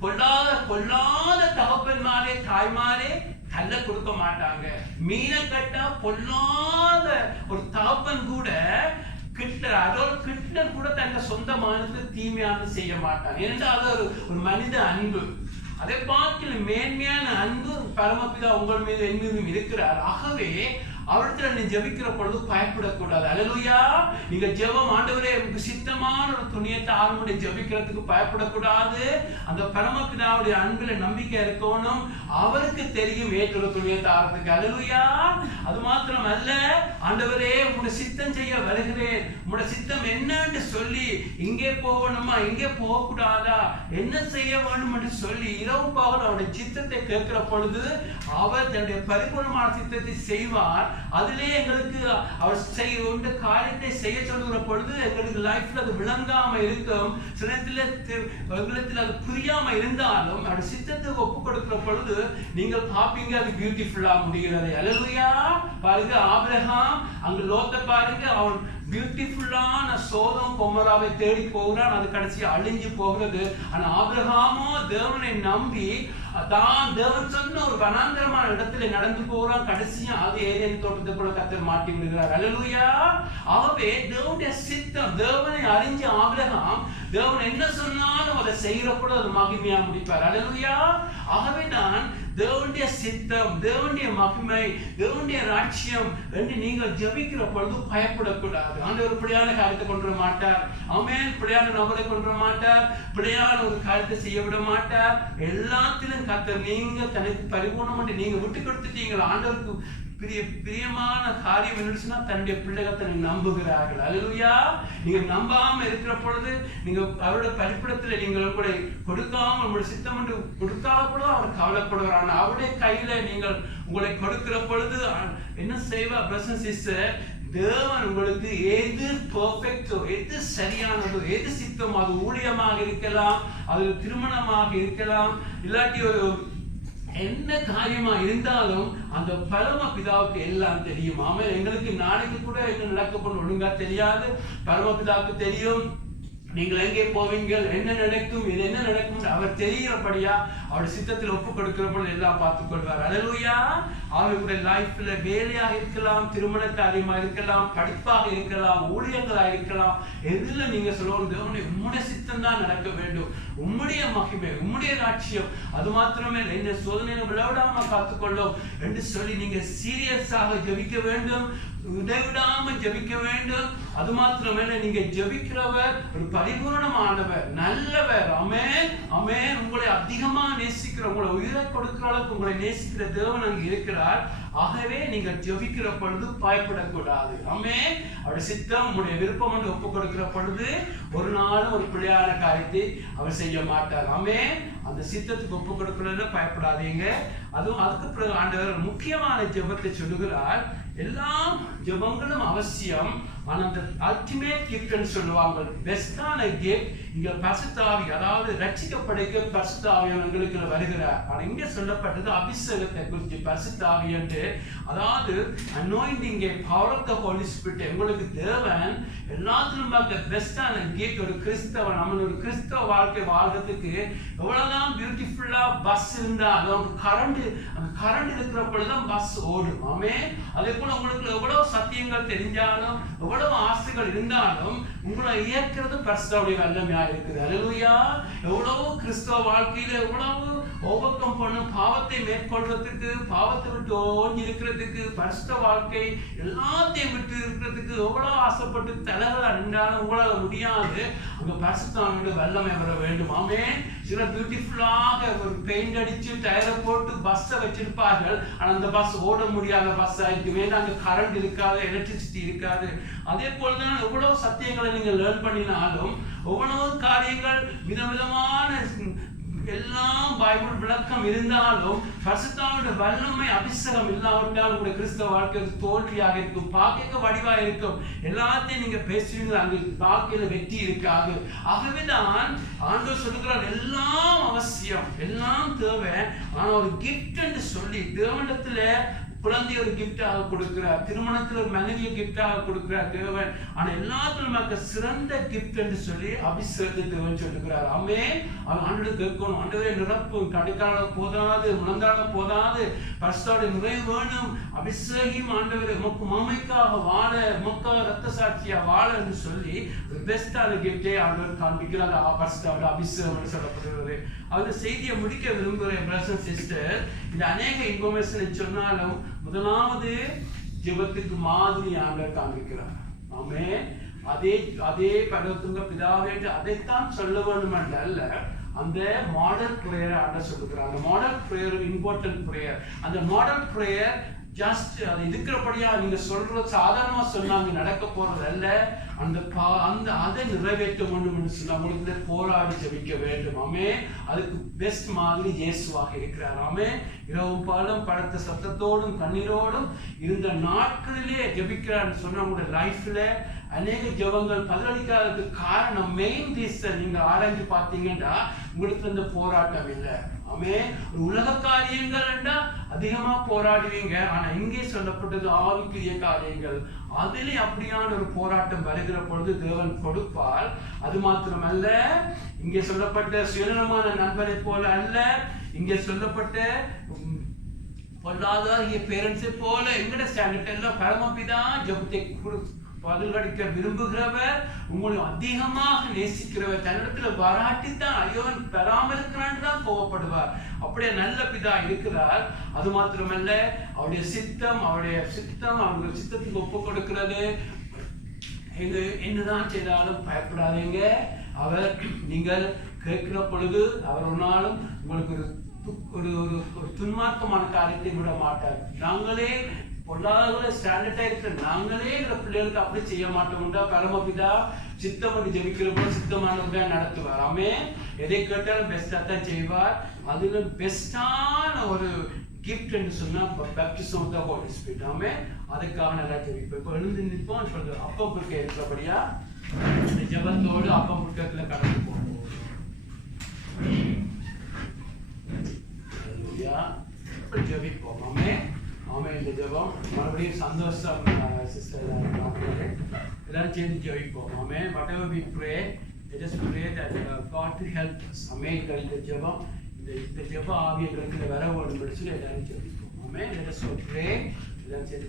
பொல்லாத தகப்பன்மாரே தாய்மாரே கல்ல கொடுக்க மாட்டாங்க. மீனை கட்டா பொல்லாத ஒரு தகப்பன் கூட கிட்ட கூட தன்னை சொந்தமானது தீமையானது செய்ய மாட்டாங்க. ஏனென்றால் அது ஒரு மனித அன்பு. அதை பார்த்து மேன்மையான அன்பு பரமபிதா உங்கள் மீது என் மீதும் இருக்கிறார். ஆகவே அவரிடத்துல நீ ஜெபிக்கிற பொழுது பயப்படக்கூடாது. அல்லேலூயா. நீங்க ஜெபம் ஆண்டவரே உங்களுக்கு சித்தமான ஒரு துணியத்தை ஆழ்மனை ஜெபிக்கிறதுக்கு பயப்படக்கூடாது. அந்த பரமபிதாவுடைய அன்பில நம்பிக்கை இருக்கணும். அவருக்கு தெரியும் ஏற்ற துணியத்தை ஆகிறதுக்கு. அல்லேலூயா. அது மாத்திரம் அல்ல, ஆண்டவரே உங்களுடைய சித்தம் செய்ய வருகிறேன், உங்களுடைய சித்தம் என்னன்னு சொல்லி இங்கே போகணுமா இங்கே போக கூடாதா என்ன செய்ய வேண்டும் என்று சொல்லி இரவு பகல் அவருடைய சித்தத்தை கேட்கிற பொழுது அவர் தன்னுடைய பரிபூர்ணமான சித்தத்தை செய்வார். அதிலே எங்களுக்கு அவர் செய்ய காரியத்தை செய்ய சொல்லுகிற பொழுது எங்களுக்கு லைஃப்ல அது விளங்காம இருக்கும். சில நேரத்தில் அது புரியாம இருந்தாலும் அவருடைய சித்தத்துக்கு ஒப்பு கொடுக்கிற பொழுது நீங்கள் பார்ப்பீங்க அது பியூட்டிஃபுல்லா முடிகிறது. அல்லேலூயா. பாருங்க ஆபிரகாம் அங்கு லோத்தை பாருங்க, அவன் பியூட்டிஃபுல்லான சோதம் கொமராவை தேடி போகிறான், அது கடைசியா அழிஞ்சு போகிறது. ஆனா ஆபிரகாமோ தேவனை நம்பி தான் தேவன் சொன்ன ஒரு வனாந்தரமான இடத்துல நடந்து போகிறான். கடைசியா அது ஏதேன் தோட்டத்தை கூட கர்த்தர் மாட்டி விடுகிறார். அல்லேலூயா. ஆகவே தேவனுடைய சித்தம், தேவனை அறிஞ்ச ஆபிரகாம் தேவன் என்ன சொன்னாலும் அதை செய்கிறப்போ அது மகிமையா முடிப்பார். அல்லேலூயா. ஆகவே தான் தேவனுடைய சித்தம், தேவனுடைய மகிமை, தேவனுடைய ராஜ்யம் என்று நீங்கள் ஜெபிக்கிற பொழுது பயப்படக்கூடாது. ஆண்டவர் பிழையான காரியத்தை கொண்டு வர மாட்டார். ஆமென். பிழையான நபரை கொண்டு வர மாட்டார். பிழையான ஒரு காரியத்தை செய்ய விட மாட்டார். எல்லாத்திலும் கர்த்தர் நீங்க தனக்கு பரிபூர்ணம் என்று நீங்க விட்டு கொடுத்துட்டீங்களா ஆண்டவருக்கு பிரியமான காரியம் என்னச்சுன்னா தன்னுடைய பிள்ளைகள் தன்னை நம்புகிறார்கள். அல்லேலூயா. நீங்க நம்பாம இருக்கிற பொழுது நீங்க அவருடைய பரிபூரணத்துல நீங்கள் உங்களை கொடுக்காம உங்களுடைய சித்தம் என்று கொடுக்காத பொழுது அவர் கவலைப்படுவார். அவருடைய கையில நீங்கள் உங்களை கொடுக்கிற பொழுது என்ன செய்வார்? பிரசன்ஸ் சிஸ்டர், தேவன் உங்களுக்கு எது பெர்ஃபெக்ட்டோ, எது சரியானதோ, எது சித்தமோ, அது ஊழியமாக இருக்கலாம், அது திருமணமாக இருக்கலாம், இல்லாட்டி ஒரு என்ன காரியமா இருந்தாலும் அந்த பரமபிதாவுக்கு எல்லாம் தெரியும். ஆமா, எங்களுக்கு நாளைக்கு கூட என்ன நடக்கப்படும் ஒழுங்கா தெரியாது. பரமபிதாவுக்கு தெரியும் நீங்கள் எங்கே போவீங்க, என்ன நடக்கும், இது என்ன நடக்கும் அவர் தெரிகிறபடியா அவருடைய சித்தத்தில் ஒப்பு கொடுக்கிறபோது எல்லாம் பார்த்துக் கொள்வார். அல்லேலூயா. அவருடைய லைஃப்ல வேலையாக இருக்கலாம், திருமண காரியமா இருக்கலாம், படிப்பாக இருக்கலாம், ஊழியர்களா இருக்கலாம், எதுல நீங்க சொல்லணும் தேவனே உம்முடைய சித்தம் தான் நடக்க வேண்டும், உம்முடைய மகிமை, உம்முடைய ராட்சியம், அது மாத்திரமே என்ன சோதனையை விளையாடாம காத்துக்கொள்ளும் என்று சொல்லி நீங்க சீரியஸாக ஜெபிக்க வேண்டும், இடைவிடாம ஜெபிக்க வேண்டும். அது மாத்திரமல்ல, நீங்க ஜெபிக்கிறவர் ஒரு பரிபூர்ணமானவர், நல்லவர். ஆமென், ஆமென். உங்களை அதிகமா நேசிக்கிற, உங்களை உயிரை கொடுக்கிற அளவுக்கு உங்களை நேசிக்கிற தேவன் அங்கு இருக்கிறார். ஆகவே நீங்கள் ஜெபிக்கிற பொழுது பயப்படக்கூடாது. ஆமென். அவருடைய சித்தம் உங்களுடைய விருப்பம் என்று ஒப்பு கொடுக்கிற பொழுது ஒரு நாளும் ஒரு பிழையான காரியத்தை அவர் செய்ய மாட்டார். ஆமென். அந்த சித்தத்துக்கு ஒப்பு கொடுக்கிறதுல பயப்படாதீங்க. அதுவும் அதுக்கு பிறகு ஆண்டவர் முக்கியமான ஜெபத்தை சொல்லுகிறார். எல்லா ஜெபங்களும் அவசியம். ஆனா அந்த அல்டிமேட் கிஃப்ட்னு சொல்லுவாங்க, பெஸ்டான கிஃப்ட் இங்க பரிசுத்த ஆவி, அதாவது ரட்சிக்கப்படுகிற பரிசுத்த ஆவியானவர்களுக்கு வருகிறார். ஆனா இங்க சொல்லப்பட்டது அபிஷேகத்தை குறித்து பரிசுத்த ஆவி என்று, அதாவது anointing power of the Holy Spirit. உங்களுக்கு தேவன் எல்லாத்திலும் பார்க்க பெஸ்டான கிஃப்ட். ஒரு கிறிஸ்தவன் நம்ம ஒரு கிறிஸ்தவ வாழ்க்கை வாழ்றதுக்கு எவ்வளவுதான் பியூட்டிஃபுல்லா பஸ் இருந்தாலும் கரண்ட் இருக்கிற பொழுதுதான் பஸ் ஓடும். ஆமென். அதே போல உங்களுக்கு எவ்வளவு சத்தியங்கள் தெரிஞ்சாலும் எவ்வளவு ஆசைகள் இருந்தாலும் உங்களை இயக்கிறது பரிசுத்தருடைய வல்லமையா இருக்குது. அல்லேலூயா. எவ்வளவு கிறிஸ்தவ வாழ்க்கையில எவ்வளவு ஓவர்கம் பண்ணும், பாவத்தை மேற்கொள்றதுக்கு, பாவத்தை விட்டு ஓஞ்சி இருக்கிறதுக்கு, பரிசுத்த வாழ்க்கை எல்லாத்தையும் விட்டு இருக்கிறதுக்கு எவ்வளவு ஆசைப்பட்டு தலைகளா நின்றாலும் உங்களால முடியாது. அங்க பரிசுத்தருடைய வல்லமை வர வேண்டும். ஆமென். சில பியூட்டிஃபுல்லாக ஒரு பெயிண்ட் அடிச்சு டயரை போட்டு பஸ்ஸை வச்சிருப்பார்கள். ஆனா அந்த பஸ் ஓட முடியாத பஸ் ஆயிருக்கு. வேணா அங்க கரண்ட் இருக்காது, எலக்ட்ரிசிட்டி இருக்காது. அதே போலதான் எவ்வளவு சத்தியங்களை நீங்க லேர்ன் பண்ணினாலும், எவ்வளவு காரியங்கள் விதவிதமான எல்லாம் பைபிள் விளக்கம் இருந்தாலும் பரிசுத்தருடைய வல்லமை அபிஷேகம் இல்லாவிட்டால் உங்களுடைய கிறிஸ்தவ வாழ்க்கை தோல்வியாக இருக்கும், பார்க்க வடிவா இருக்கும். எல்லாத்தையும் நீங்க பேசுவீங்க, அங்கு வாழ்க்கையில வெற்றி இருக்காது. ஆகவேதான் ஆண்டவர் சொல்லுகிறார், எல்லாம் அவசியம், எல்லாம் தேவை. ஆனா ஒரு கிஃப்ட் என்று சொல்லி தேவனிடத்துல குழந்தை ஒரு கிஃப்டாக கொடுக்கிறார், திருமணத்தில் ஒரு மனைவியை கிஃப்டாக கொடுக்கிறார் தேவன். ஆனா எல்லாத்திலும் சிறந்த கிஃப்ட் என்று சொல்லி அபிஷேகத்தை தேவன் சொல்லுகிறார். ஆமென். அவன் ஆண்டவரை கேட்கணும், ஆண்டவரே நிரப்பும், கடைக்கால போதாது, முழந்தால போதாது, பரிசுத்தருடைய நிறைவு வேணும், அபிஷேகம் ஆண்டவரே உமக்கு மாமைக்காக வாழ, உமக்காக ரத்த சாட்சியா வாழ என்று சொல்லி பெஸ்டான கிஃப்டே ஆண்டவர் காண்பிக்கிறார். பரிசுத்தருடைய அபிஷேகம் என்று சொல்லப்படுகிறது. அந்த செய்தியை முடிக்க விரும்புகிறேன் பிரதர்ஸ் சிஸ்டர். இந்த அநேக இன்ஃபர்மேஷன் சொன்னாலும் முதலாவது ஜெபத்துக்கு மாதிரி ஆண்டவர் காண்பிக்கிறார். ஆமென். அதே அதே பரலோகத்துங்க பிதாவே அதைத்தான் சொல்ல வேண்டும் அல்ல, அந்த மாடல் ப்ரேயர் ஆண்டவர் சொல்லுகிறார். அந்த மாடல் ப்ரேயர் இம்பார்ட்டன்ட் ப்ரேயர். அந்த மாடல் ப்ரேயர் ஜஸ்ட் அது இருக்கிறபடியா நீங்க சொல்றது சாதாரணமா சொன்னாங்க நடக்க போறது அல்ல. அந்த அதை நிறைவேற்ற வேண்டும் என்று சொன்னா உங்களுக்கு போராடி ஜெபிக்க வேண்டும். ஆமே. அதுக்கு பெஸ்ட் மாதிரி இயேசுவாக இருக்கிறார். ஆமே. இரவும் பாலும் படத்த சத்தத்தோடும் கண்ணீரோடும் இருந்த நாட்களிலே ஜெபிக்கிறான்னு சொன்னா உங்களுடைய லைஃப்ல அநேக ஜெபங்கள் பதிலளிக்காததுக்கு காரணம் மெயின் ரீசன் நீங்க ஆராய்ச்சி பார்த்தீங்கன்னா உங்களுக்கு அந்த போராட்டம் இல்லை. ஆமே. ஒரு உலக காரியங்கள் அதிகமா போராடுவீங்க. ஆனா இங்கே சொல்லப்பட்டது ஆவிக்குரிய காரியங்கள். அதிலே அப்படியான ஒரு போராட்டம் வருகிற பொழுது தேவன் கொடுப்பார். அது மாத்திரமல்ல, இங்கே சொல்லப்பட்ட சுயநலமான நண்பரை போல அல்ல, இங்கே சொல்லப்பட்ட பொல்லாதாகிய பேரண்ட்ஸை போல எங்கட ஸ்டாண்டர்ட் எல்லாம் பரமபிதா ஜெபத்தை பதில் கிடைக்க விரும்புகிறவர், உங்களை அதிகமாக நேசிக்கிறவர், தன்னிடத்துல வராட்டித்தான் ஐயோன் பெறாமல் இருக்கிறான்னு தான் கோவப்படுவார். அப்படியே நல்ல பிதா இருக்கிறார். அது மாத்திரமல்ல, அவருடைய சித்தம் அவருடைய சித்தத்துக்கு ஒப்பு கொடுக்கிறது. என்னதான் செய்தாலும் பயப்படாதீங்க. அவர் நீங்கள் கேட்கிற பொழுது அவர் ஒரு நாளும் உங்களுக்கு ஒரு துன்மார்க்கமான காரியத்தை விட மாட்டார். நாங்களே பொல்லாத ஸ்டாண்டர்டா இருக்கிற நாங்களே எங்க பிள்ளைகளுக்கு அப்படி செய்ய மாட்டோம்டா. பரமபிதா சித்தம் பண்ணி ஜெபிக்கிறப்போ சித்தமானவங்க நடத்துவார். ஆமே. எதை கேட்டாலும் பெஸ்டா தான் செய்வார். அதுல பெஸ்டான ஒரு கிஃப்ட் என்று சொன்னா baptism of the Holy Spirit. ஆமே. அதுக்காக நல்லா ஜெபிப்போம். இப்போ எழுந்து நிற்போம் சொல்றது அப்பம் புட்க இருக்கிறபடியா இந்த ஜெபத்தோடு அப்பம் புட்கத்துல கடந்து போவோம். ஜெபிப்போம். ஆமே. ஆமே. இந்த ஜெபம் மறுபடியும் சந்தோஷம் சிஸ்டர் எல்லாரும் சேர்ந்து ஜெபிப்போம். ஆமே. whatever we pray, let us pray that God to help us. ஆமே. இந்த ஜெபம் இந்த ஜெப ஆவியங்களுக்கு வர வேண்டும் என்று சொல்லி எல்லாரும் ஜெபிப்போம். ஆமே. let us pray. எல்லாரும் சேர்ந்து